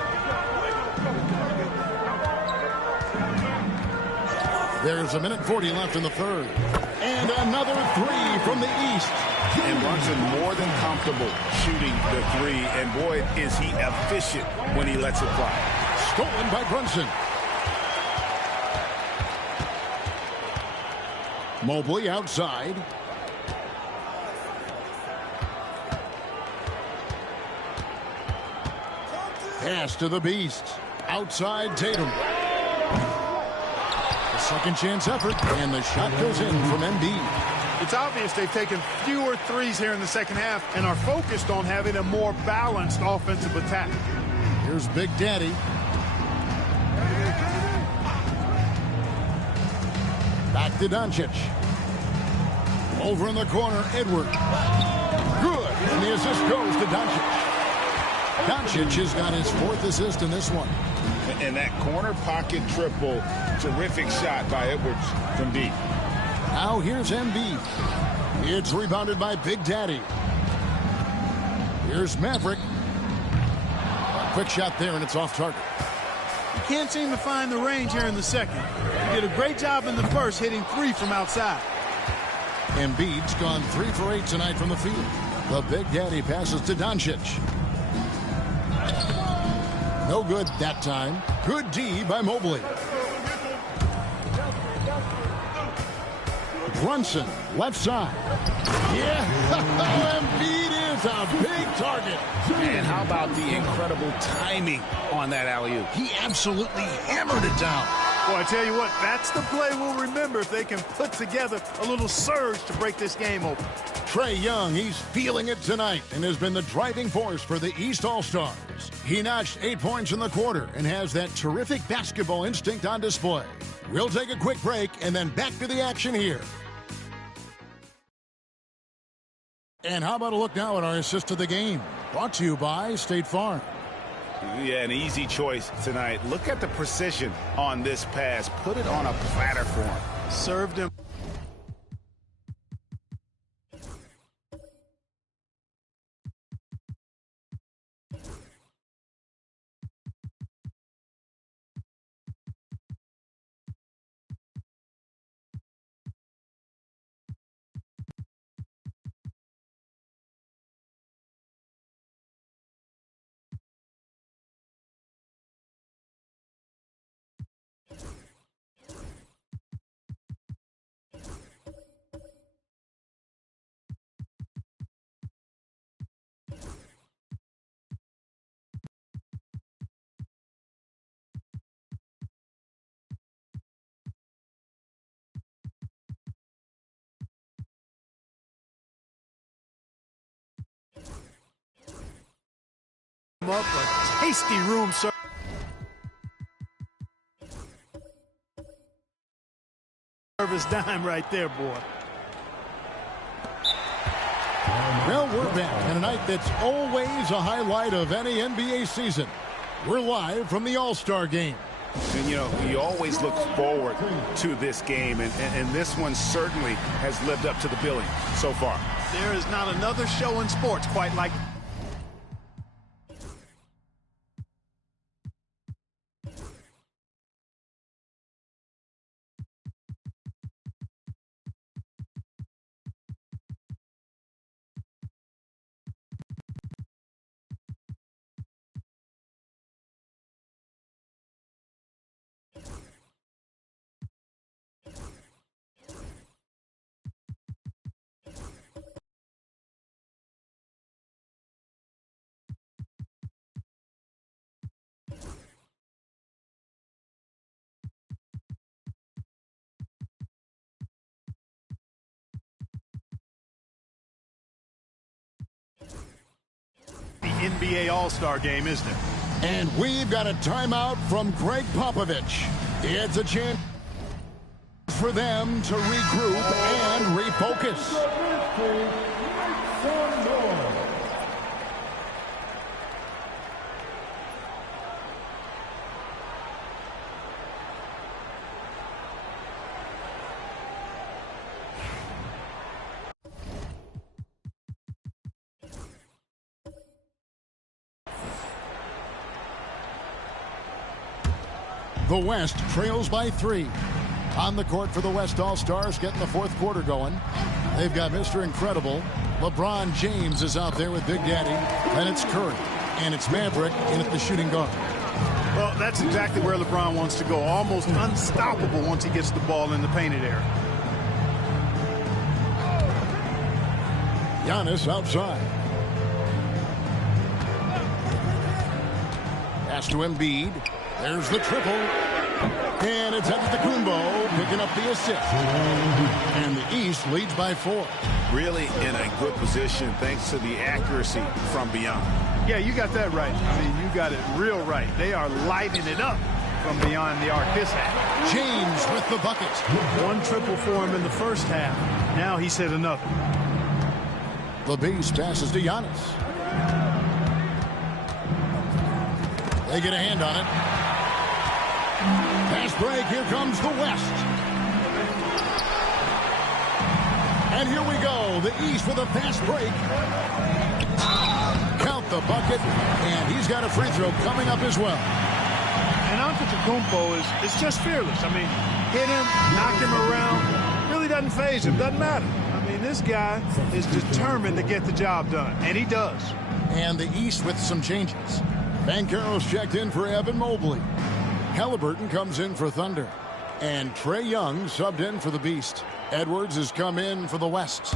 There's 1:40 left in the third. And another 3 from the East. And Brunson more than comfortable shooting the 3. And boy, is he efficient when he lets it fly. Stolen by Brunson. Mobley outside. Pass to the Beast. Outside Tatum. A second chance effort, and the shot goes in from Embiid. It's obvious they've taken fewer threes here in the second half and are focused on having a more balanced offensive attack. Here's Big Daddy. Back to Doncic. Over in the corner, Edwards. Good. And the assist goes to Doncic. Doncic has got his 4th assist in this one. And that corner pocket triple, terrific shot by Edwards from deep. Now here's Embiid. It's rebounded by Big Daddy. Here's Maverick. A quick shot there, and it's off target. You can't seem to find the range here in the second. You did a great job in the first, hitting 3 from outside. Embiid's gone 3 for 8 tonight from the field. The Big Daddy passes to Doncic. No good that time. Good D by Mobley. Brunson, left side. Yeah, Embiid is a big target. And how about the incredible timing on that alley-oop? He absolutely hammered it down. Boy, I tell you what, that's the play we'll remember if they can put together a little surge to break this game open. Trae Young, he's feeling it tonight and has been the driving force for the East All-Stars. He notched 8 points in the quarter and has that terrific basketball instinct on display. We'll take a quick break and then back to the action here. And how about a look now at our assist of the game? Brought to you by State Farm. Yeah, an easy choice tonight. Look at the precision on this pass. Put it on a platter for him. Served him. Up a tasty room service dime right there, boy. Well, we're back on a night that's always a highlight of any NBA season. We're live from the All-Star Game. And, you know, you always look forward to this game, and this one certainly has lived up to the billing so far. There is not another show in sports quite like the NBA All-Star Game, isn't it? And we've got a timeout from Greg Popovich. It's a chance for them to regroup and refocus. The West trails by 3. On the court for the West All-Stars, getting the fourth quarter going. They've got Mr. Incredible. LeBron James is out there with Big Daddy. And it's Curry. And it's Maverick in at the shooting guard. Well, that's exactly where LeBron wants to go. Almost unstoppable once he gets the ball in the painted area. Giannis outside. Pass to Embiid. There's the triple. And it's Antetokounmpo picking up the assist. And the East leads by 4. Really in a good position thanks to the accuracy from beyond. Yeah, you got that right. I mean, you got it real right. They are lighting it up from beyond the arc this half. James with the bucket. 1 triple for him in the first half. Now he's hit another. The base passes to Giannis. They get a hand on it. Pass break. Here comes the West. And here we go. The East with a fast break. Count the bucket. And he's got a free throw coming up as well. And Antetokounmpo is just fearless. I mean, hit him, knock him around. Really doesn't faze him. Doesn't matter. I mean, this guy is determined to get the job done. And he does. And the East with some changes. Banchero's checked in for Evan Mobley. Halliburton comes in for Thunder. And Trae Young subbed in for the Beast. Edwards has come in for the West.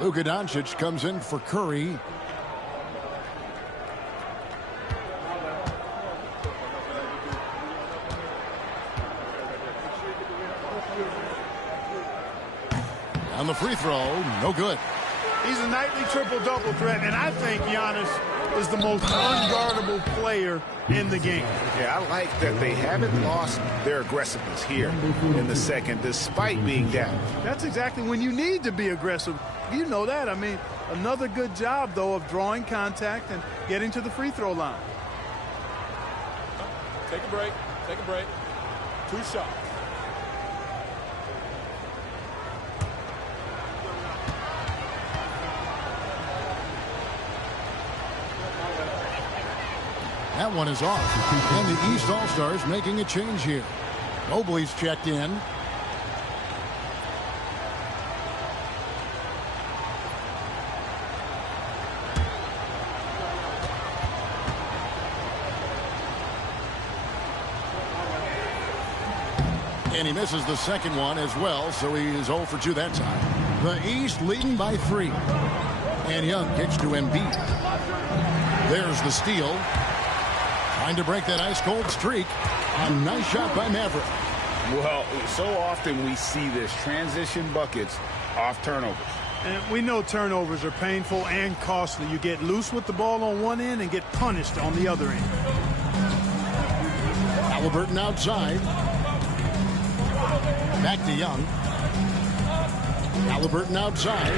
Luka Doncic comes in for Curry. On the free throw, no good. He's a nightly triple-double threat, and I think Giannis is the most unguardable player in the game. Yeah, I like that they haven't lost their aggressiveness here in the second, despite being down. That's exactly when you need to be aggressive. You know that. I mean, another good job, though, of drawing contact and getting to the free throw line. Take a break. Take a break. 2 shots. That one is off. And the East All-Stars making a change here. Mobley's checked in. And he misses the second one as well, so he is 0 for 2 that time. The East leading by 3. And Young kicks to Embiid. There's the steal. Trying to break that ice-cold streak. A nice shot by Maverick. Well, so often we see this transition buckets off turnovers. And we know turnovers are painful and costly. You get loose with the ball on one end and get punished on the other end. Halliburton outside. Back to Young. Halliburton outside.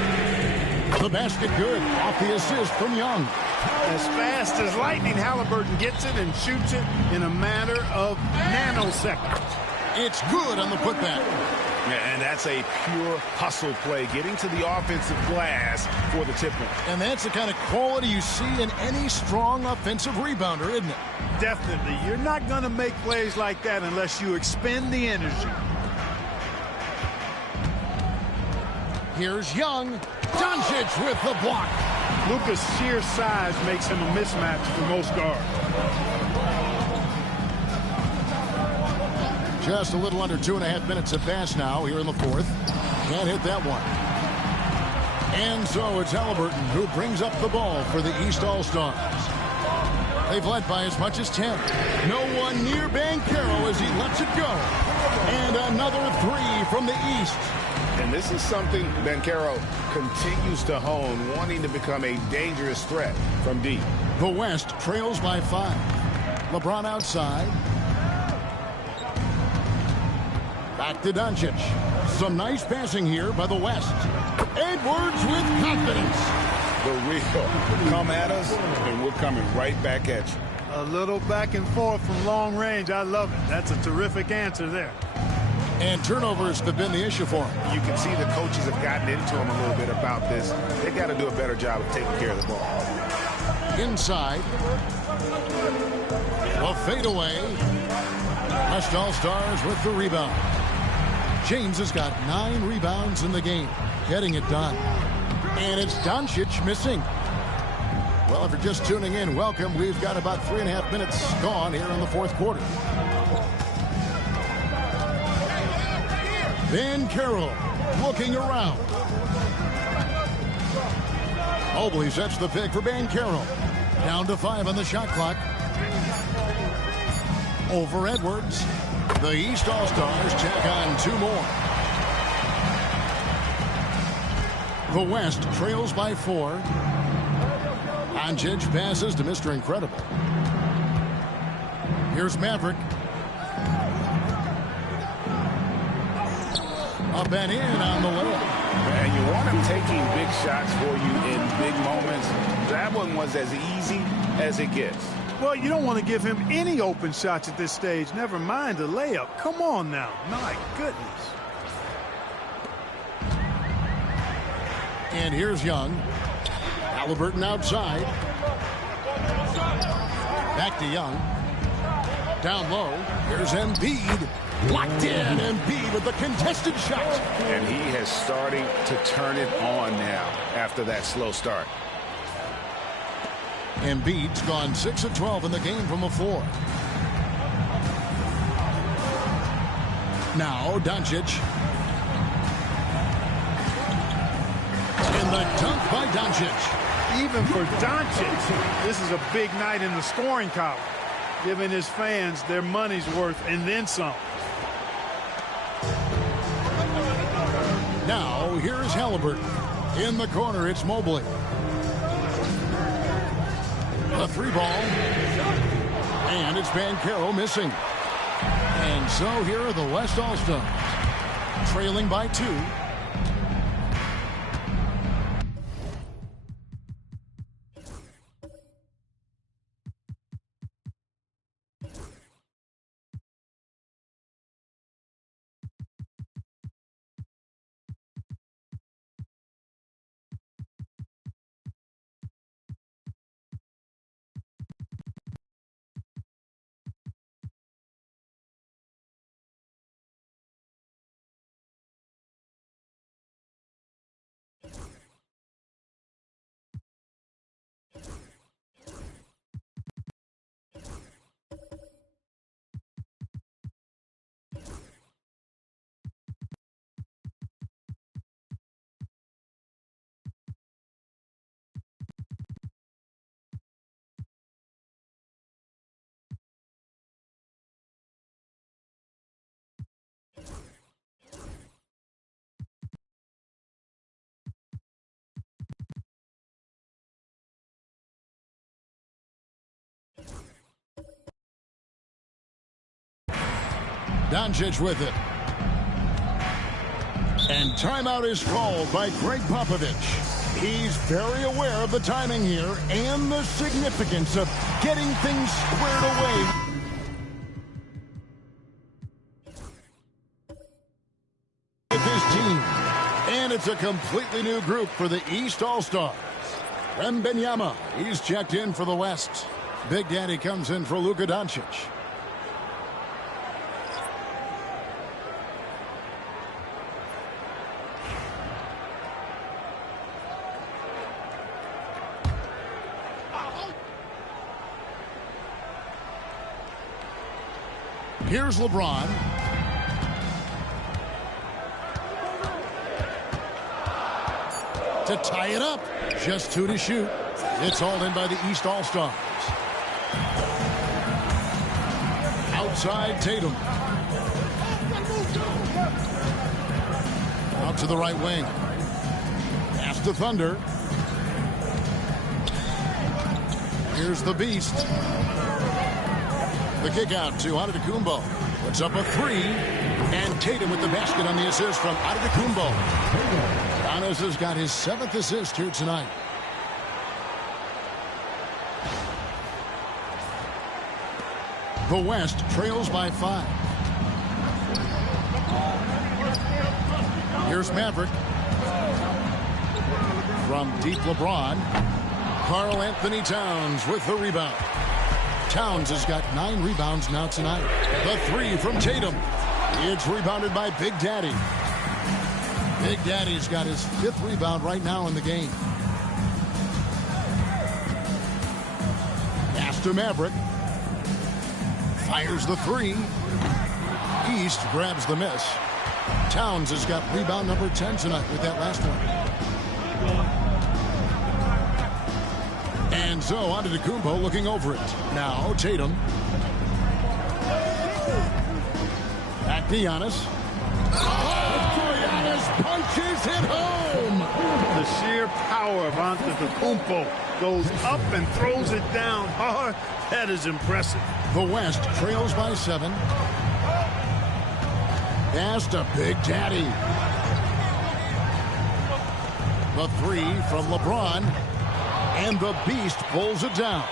The basket good. Off the assist from Young. As fast as lightning, Halliburton gets it and shoots it in a matter of nanoseconds. It's good on the putback. And that's a pure hustle play, getting to the offensive glass for the tip-in. And that's the kind of quality you see in any strong offensive rebounder, isn't it? Definitely. You're not going to make plays like that unless you expend the energy. Here's Young. Doncic with the block. Luka's sheer size makes him a mismatch for most guards. Just a little under 2.5 minutes have passed now here in the fourth. Can't hit that one. And so it's Halliburton who brings up the ball for the East All-Stars. They've led by as much as 10. No one near Banchero as he lets it go. And another 3 from the East. And this is something Banchero continues to hone, wanting to become a dangerous threat from deep. The West trails by 5. LeBron outside. Back to Doncic. Some nice passing here by the West. Edwards with confidence. The real come at us, and we're coming right back at you. A little back and forth from long range. I love it. That's a terrific answer there. And turnovers have been the issue for him. You can see the coaches have gotten into him a little bit about this. They've got to do a better job of taking care of the ball. Inside. A fadeaway. West All-Stars with the rebound. James has got 9 rebounds in the game. Getting it done. And it's Doncic missing. Well, if you're just tuning in, welcome. We've got about 3.5 minutes gone here in the fourth quarter. Banchero looking around. Mobley sets the pick for Banchero. Down to 5 on the shot clock. Over Edwards. The East All-Stars check on 2 more. The West trails by 4. Doncic passes to Mr. Incredible. Here's Maverick. Up and in on the layup. And you want him taking big shots for you in big moments. That one was as easy as it gets. Well, you don't want to give him any open shots at this stage. Never mind a layup. Come on now. My goodness. And here's Young. Halliburton outside. Back to Young. Down low. Here's Embiid. Locked in. Embiid with the contested shot. And he has starting to turn it on now after that slow start. Embiid's gone 6 of 12 in the game from the floor. Now Doncic. And the dunk by Doncic. Even for Doncic, this is a big night in the scoring column, giving his fans their money's worth and then some. Now here's Halliburton. In the corner, it's Mobley. A 3-ball. And it's Banchero missing. And so here are the West All-Stars, trailing by 2. Doncic with it. And timeout is called by Greg Popovich. He's very aware of the timing here and the significance of getting things squared away. With his team. And it's a completely new group for the East All-Stars. Wembanyama, he's checked in for the West. Big Daddy comes in for Luka Doncic. Here's LeBron. To tie it up. Just 2 to shoot. It's all in by the East All-Stars. Outside Tatum. Out to the right wing. Pass to Thunder. Here's the Beast. The kick out to Antetokounmpo. Puts up a 3. And Tatum with the basket on the assist from Antetokounmpo. Giannis has got his 7th assist here tonight. The West trails by 5. Here's Maverick. From deep LeBron. Karl Anthony Towns with the rebound. Towns has got 9 rebounds now tonight. The 3 from Tatum. It's rebounded by Big Daddy. Big Daddy's got his 5th rebound right now in the game. Pass to Maverick. Fires the 3. East grabs the miss. Towns has got rebound number 10 tonight with that last one. And so Antetokounmpo looking over it. Now Tatum. Back to Giannis. Giannis punches it home. The sheer power of Antetokounmpo goes up and throws it down hard. That is impressive. The West trails by 7. Pass to Big Daddy. The 3 from LeBron. And the Beast pulls it down.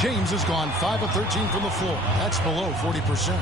James has gone 5 of 13 from the floor. That's below 40%.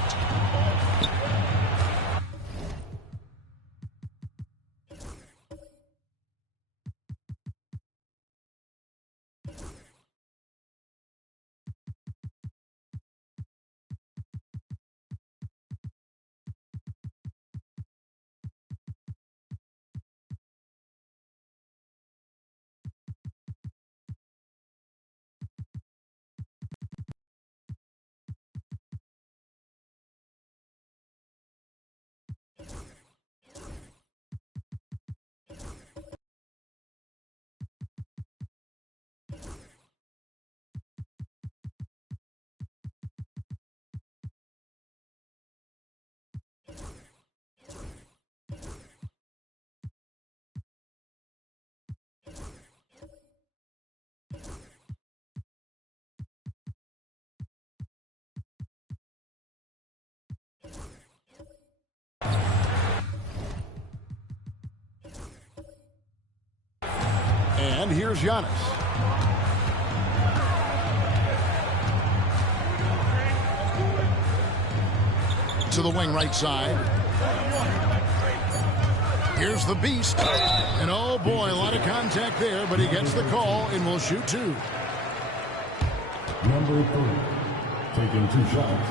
And here's Giannis. To the wing right side. Here's the beast. And oh boy, a lot of contact there, but he gets the call and will shoot two. Number 3, taking 2 shots.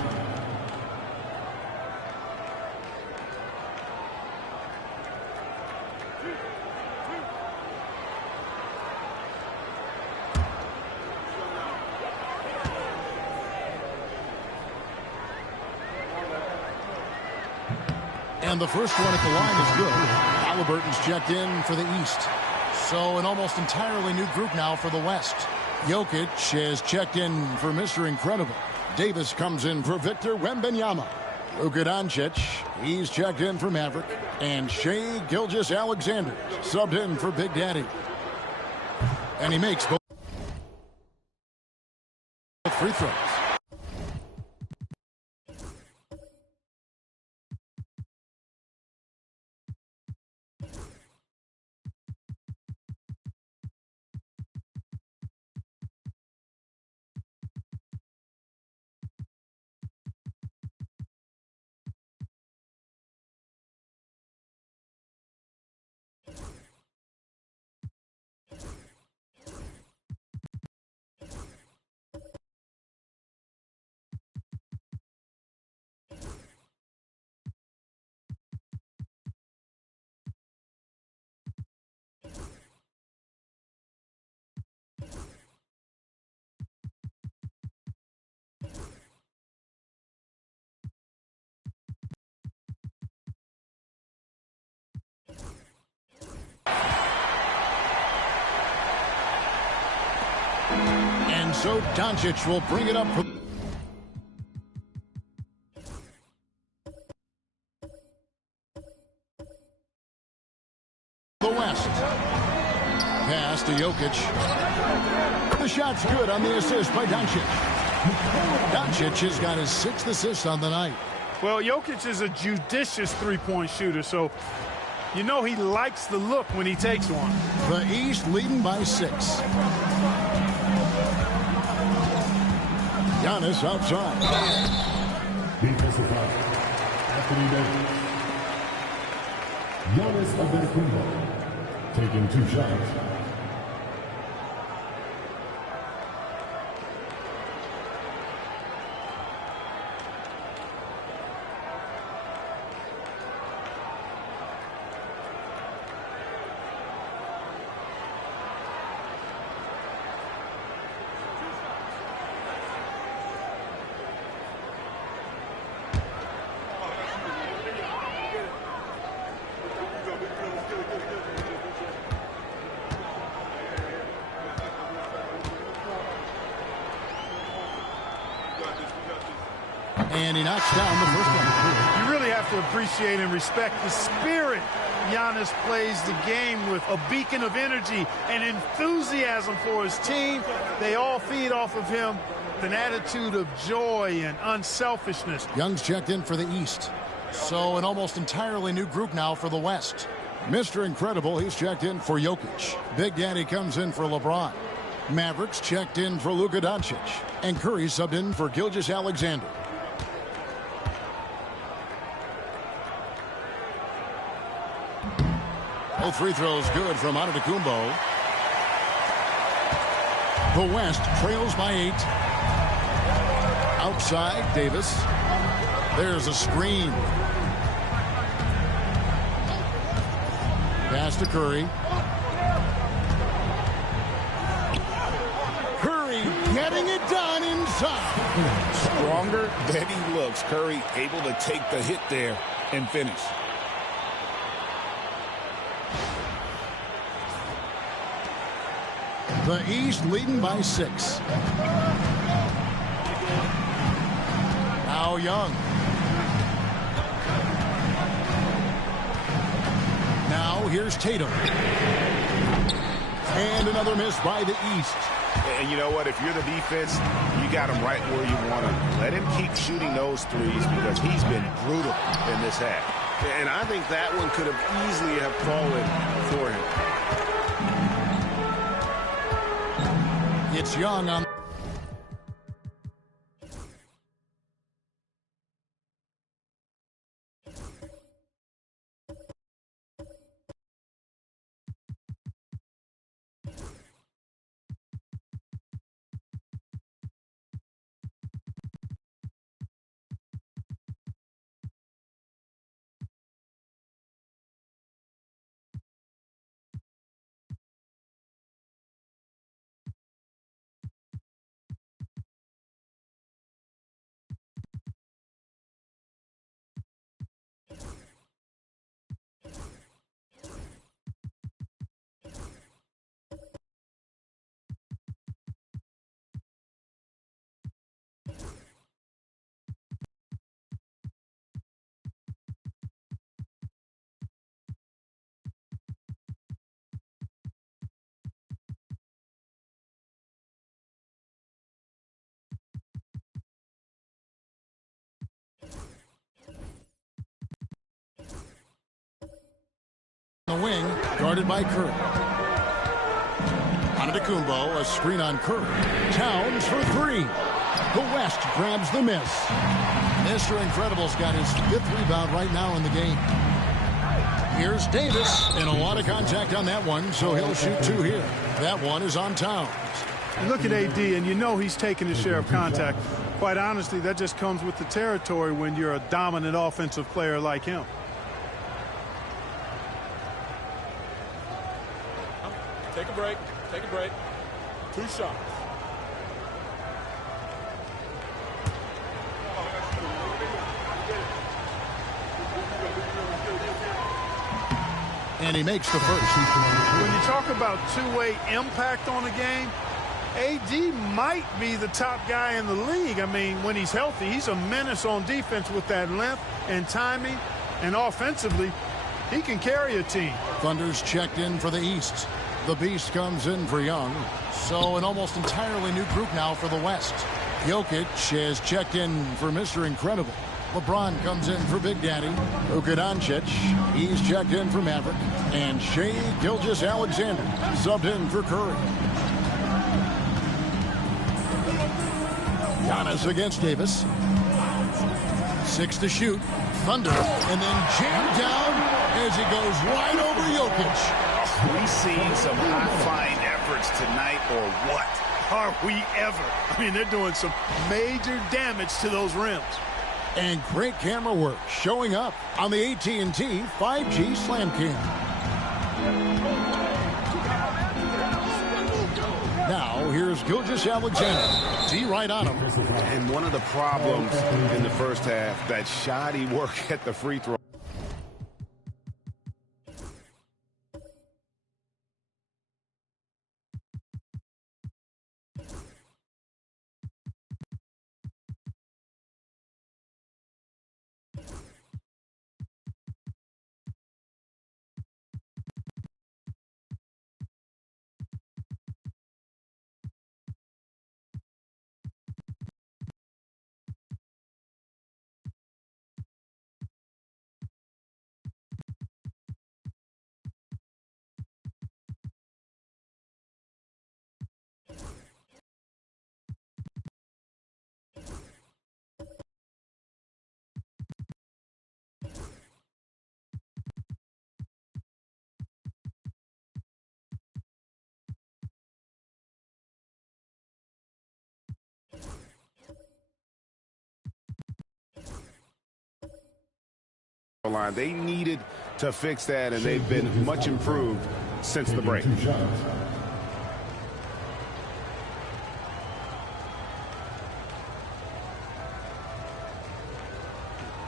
And the first one at the line is good. Halliburton's checked in for the East. So an almost entirely new group now for the West. Jokic has checked in for Mr. Incredible. Davis comes in for Victor Wembanyama. Luka Doncic, he's checked in for Maverick. And Shai Gilgeous-Alexander subbed in for Big Daddy. And he makes both free throws. And so Doncic will bring it up for the West. Pass to Jokic. The shot's good on the assist by Doncic. Doncic has got his 6th assist on the night. Well, Jokic is a judicious three-point shooter, so you know he likes the look when he takes one. The East leading by 6. Giannis outside. Defensive foul. Anthony Davis. Giannis Antetokounmpo taking 2 shots. And he knocks down the first one. You really have to appreciate and respect the spirit Giannis plays the game with. A beacon of energy and enthusiasm for his team. They all feed off of him with an attitude of joy and unselfishness. Young's checked in for the East. So an almost entirely new group now for the West. Mr. Incredible, he's checked in for Jokic. Big Daddy comes in for LeBron. Mavericks checked in for Luka Doncic, and Curry subbed in for Gilgeous-Alexander. Both free throws good from Antetokounmpo. The West trails by 8. Outside, Davis. There's a screen. Pass to Curry. Curry getting it done inside. Stronger than he looks. Curry able to take the hit there and finish. The East leading by 6. Now Young. Now here's Tatum. And another miss by the East. And you know what? If you're the defense, you got him right where you want him. Let him keep shooting those threes because he's been brutal in this half. And I think that one could have easily have fallen for him. It's Young on. The wing, guarded by Curry. Antetokounmpo, a screen on Curry. Towns for 3. The West grabs the miss. Mr. Incredible's got his 5th rebound right now in the game. Here's Davis, and a lot of contact on that one, so he'll shoot 2 here. That one is on Towns. You look at AD, and you know he's taking his share of contact. Quite honestly, that just comes with the territory when you're a dominant offensive player like him. Take a break. Take a break. 2 shots. And he makes the first. When you talk about two-way impact on a game, AD might be the top guy in the league. I mean, when he's healthy, he's a menace on defense with that length and timing. And offensively, he can carry a team. Thunder's checked in for the East. The Beast comes in for Young. So an almost entirely new group now for the West. Jokic has checked in for Mr. Incredible. LeBron comes in for Big Daddy. Luka Doncic, he's checked in for Maverick. And Shai Gilgeous-Alexander subbed in for Curry. Giannis against Davis. 6 to shoot. Thunder. And then jammed down as he goes wide over Jokic. We seeing some high-flying efforts tonight, or what? Are we ever? I mean, they're doing some major damage to those rims. And great camera work showing up on the AT&T 5G Slam Cam. Now, here's Gilgeous-Alexander. D right on him. And one of the problems in the first half, that shoddy work at the free throw. line. They needed to fix that, and they've been much improved since the break.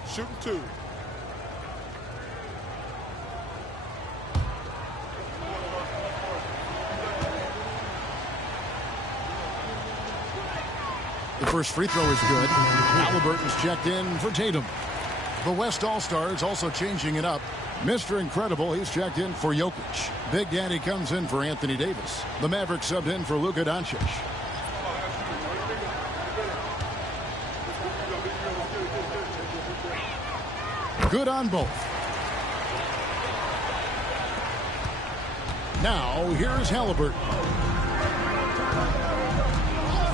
Shooting 2. The first free throw is good. Halliburton's checked in for Tatum. The West All-Stars also changing it up. Mr. Incredible, he's checked in for Jokic. Big Daddy comes in for Anthony Davis. The Mavericks subbed in for Luka Doncic. Good on both. Now, here's Halliburton.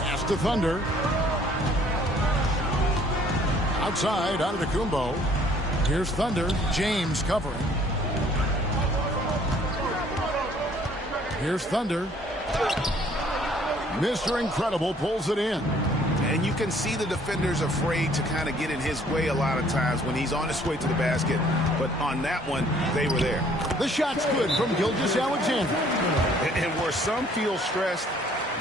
Pass to Thunder. Outside, Antetokounmpo. Here's Thunder. James covering. Here's Thunder. Mr. Incredible pulls it in. And you can see the defenders afraid to kind of get in his way a lot of times when he's on his way to the basket. But on that one, they were there. The shot's good from Gilgeous-Alexander. And where some feel stressed,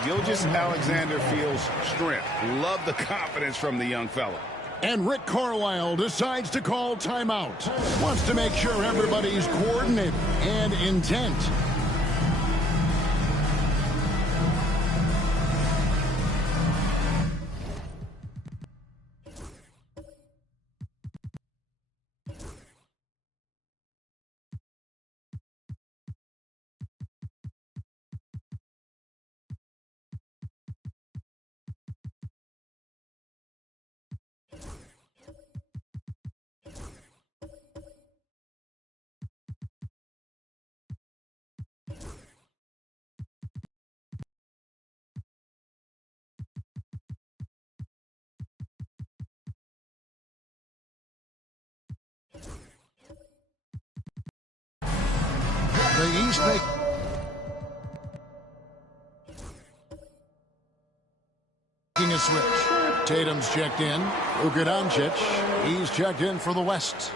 Gilgeous-Alexander feels strength. Love the confidence from the young fella. And Rick Carlisle decides to call timeout. Wants to make sure everybody's coordinated and intent. The East making a switch. Tatum's checked in. Luka Doncic, he's checked in for the West.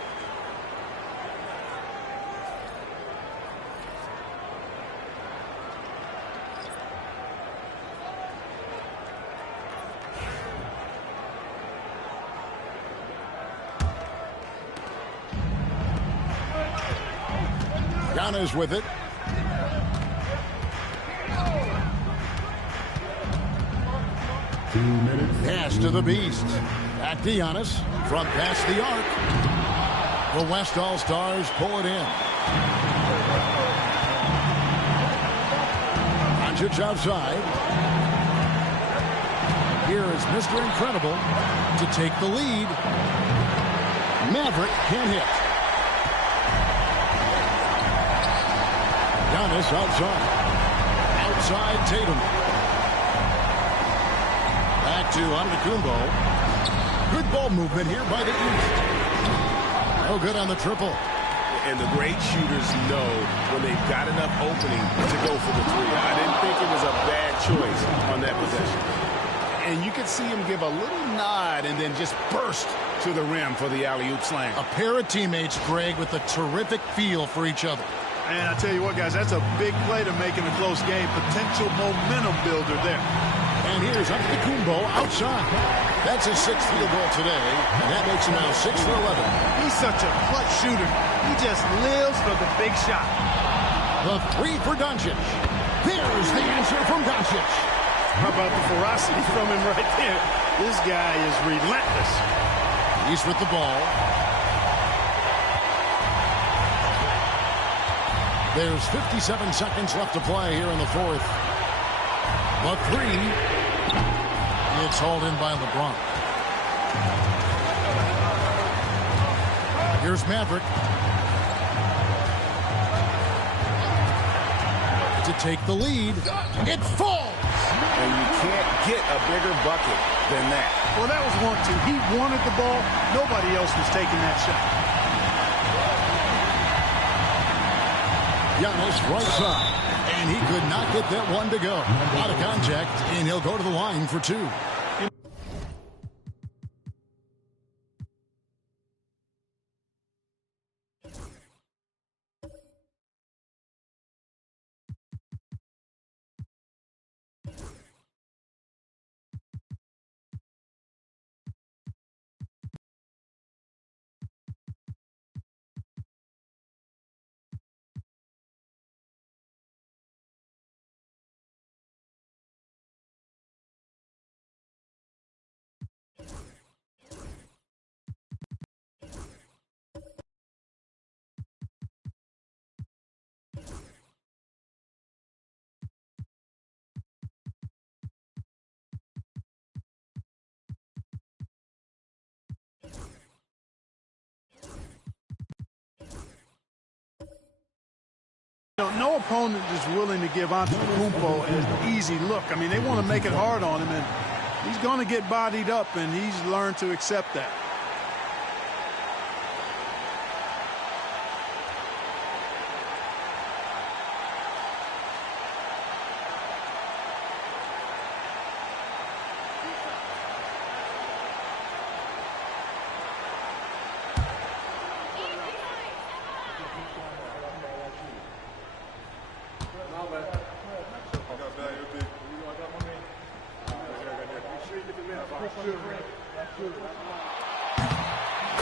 Giannis with it. Pass to the Beast. Back to Giannis. Front past the arc. The West All-Stars pull it in. Doncic outside. Here is Mr. Incredible to take the lead. Maverick can't hit. Giannis outside. Outside Tatum. Back to Antetokounmpo. Good ball movement here by the East. No good on the triple. And the great shooters know when they've got enough opening to go for the three. I didn't think it was a bad choice on that possession. And you could see him give a little nod and then just burst to the rim for the alley-oop slam. A pair of teammates, Greg, with a terrific feel for each other. And I tell you what, guys, that's a big play to make in a close game. Potential momentum builder there. And here's Antetokounmpo outside. That's his 6th field goal today, and that makes him now 6 for 11. He's such a clutch shooter. He just lives for the big shot. The 3 for Doncic. There's the answer from Doncic. How about the ferocity from him right there? This guy is relentless. He's with the ball. There's 57 seconds left to play here in the 4th. The 3. It's hauled in by LeBron. Here's Maverick. To take the lead. It falls! And you can't get a bigger bucket than that. Well, that was 1-2. He wanted the ball. Nobody else was taking that shot. Giannis right side, and he could not get that one to go. Out of contact, and he'll go to the line for 2. No opponent is willing to give Antetokounmpo an easy look. I mean, they want to make it hard on him, and he's going to get bodied up, and he's learned to accept that.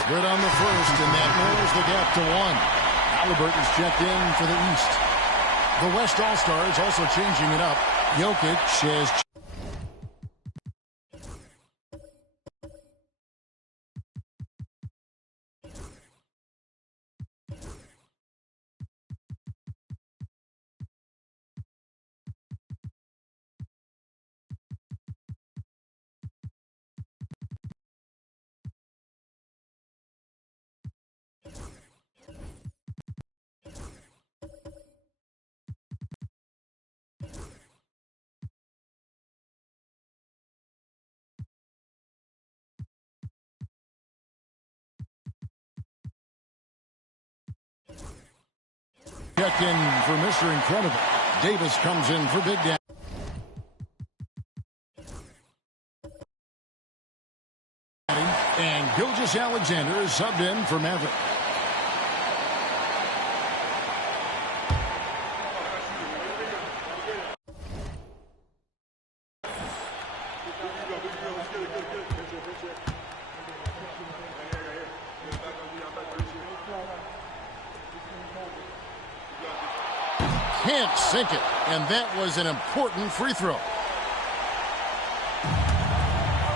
Good on the first, and that narrows the gap to 1. Halliburton's checked in for the East. The West All-Stars also changing it up. Jokic has... Check in for Mr. Incredible. Davis comes in for Big Daddy. And Gilgeous-Alexander is subbed in for Maverick. Can't sink it, and that was an important free throw.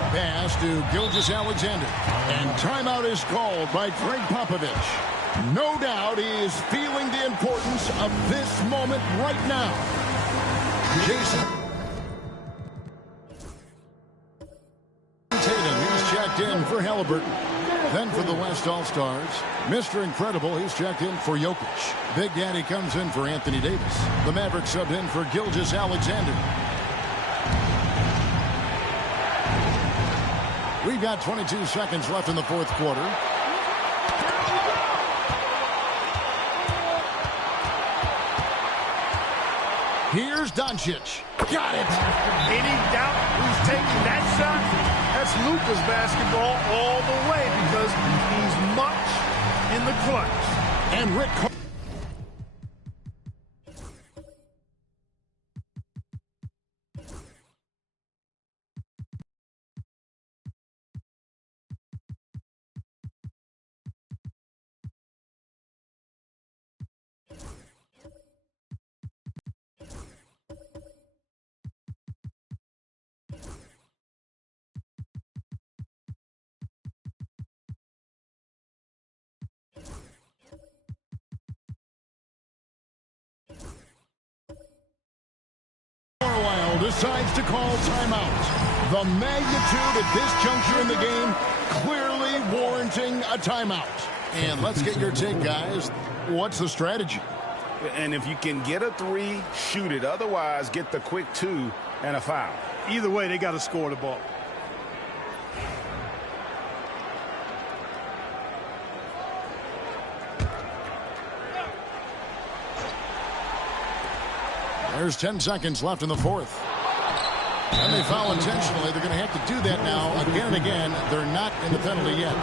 Pass to Gilgeous-Alexander, and timeout is called by Greg Popovich. No doubt he is feeling the importance of this moment right now. Jason Tatum, he's checked in for Halliburton. Then for the West All-Stars, Mr. Incredible, he's checked in for Jokic. Big Daddy comes in for Anthony Davis. The Mavericks subbed in for Gilgeous-Alexander. We've got 22 seconds left in the fourth quarter. Here's Doncic. Got it. Any doubt who's taking that shot? That's Luka's basketball all the way because he's much in the clutch. And Rick. Decides to call timeout. The magnitude at this juncture in the game clearly warranting a timeout. And let's get your take, guys. What's the strategy? And if you can get a 3, shoot it. Otherwise, get the quick 2 and a foul. Either way, they got to score the ball. There's 10 seconds left in the fourth. And they foul intentionally. They're going to have to do that now again and again. They're not in the penalty yet.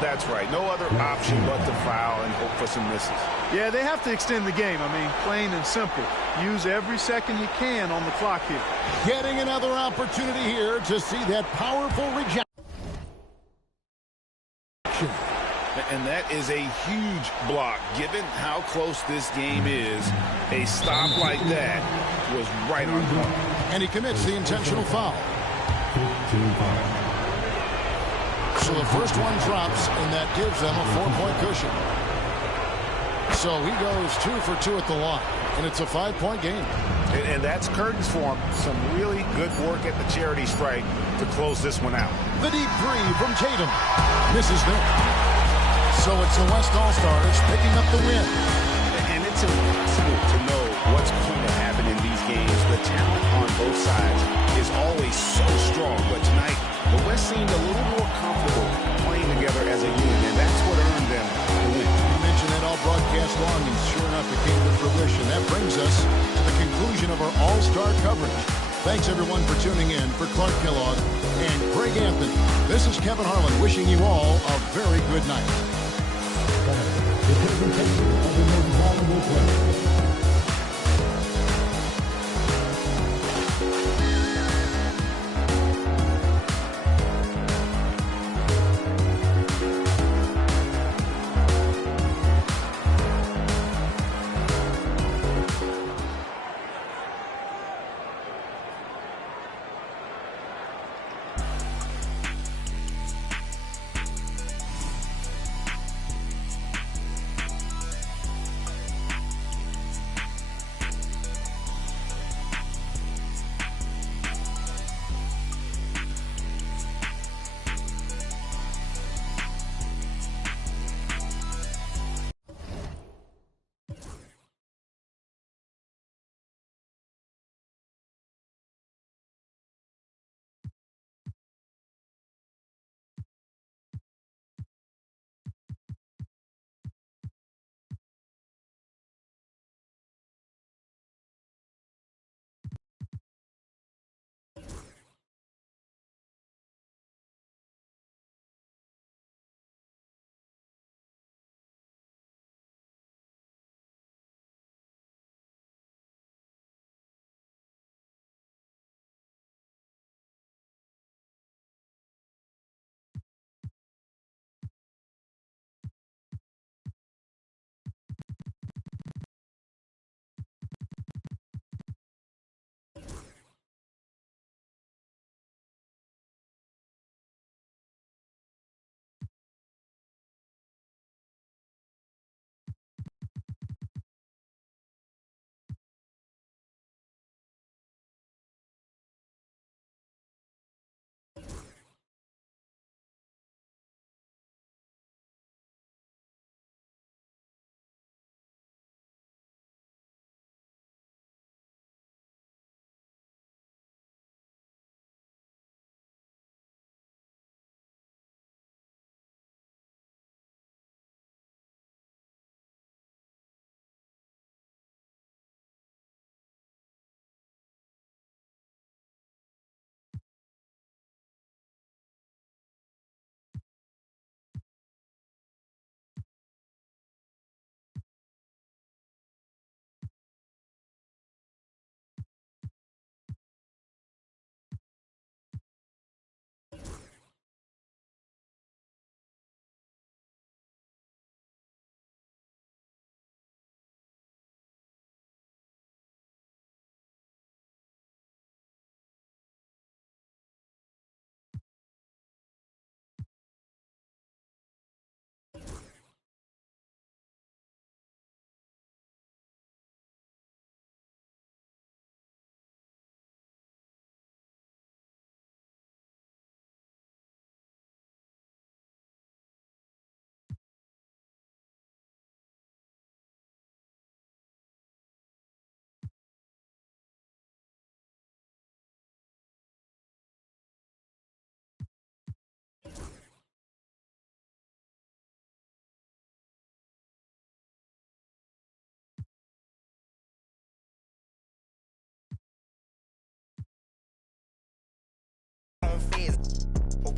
That's right. No other option but to foul and hope for some misses. Yeah, they have to extend the game. I mean, plain and simple. Use every second you can on the clock here. Getting another opportunity here to see that powerful rejection. And that is a huge block. Given how close this game is, a stop like that was right on point. And he commits the intentional foul. So the first one drops, and that gives them a 4-point cushion. So he goes 2 for 2 at the line, and it's a 5-point game. And that's curtains for him. Some really good work at the charity stripe to close this one out. The deep three from Tatum. Misses there. So it's the West All-Stars picking up the win. And it's it's impossible to know what's going to happen in these games. The talent on both sides is always so strong, but tonight the West seemed a little more comfortable playing together as a unit, and that's what earned them the win. You mentioned that all broadcast long, and sure enough, it came to fruition. That brings us to the conclusion of our all-star coverage. Thanks, everyone, for tuning in. For Clark Kellogg and Greg Anthony, this is Kevin Harlan wishing you all a very good night. The presentation of the most valuable player.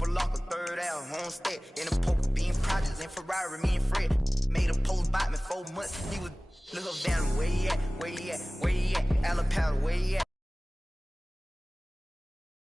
Lock a third out, homestead in a poker bean projects in Ferrari, me and Fred made a post about me 4 months. He was look up down where he at, Alabama, where he at.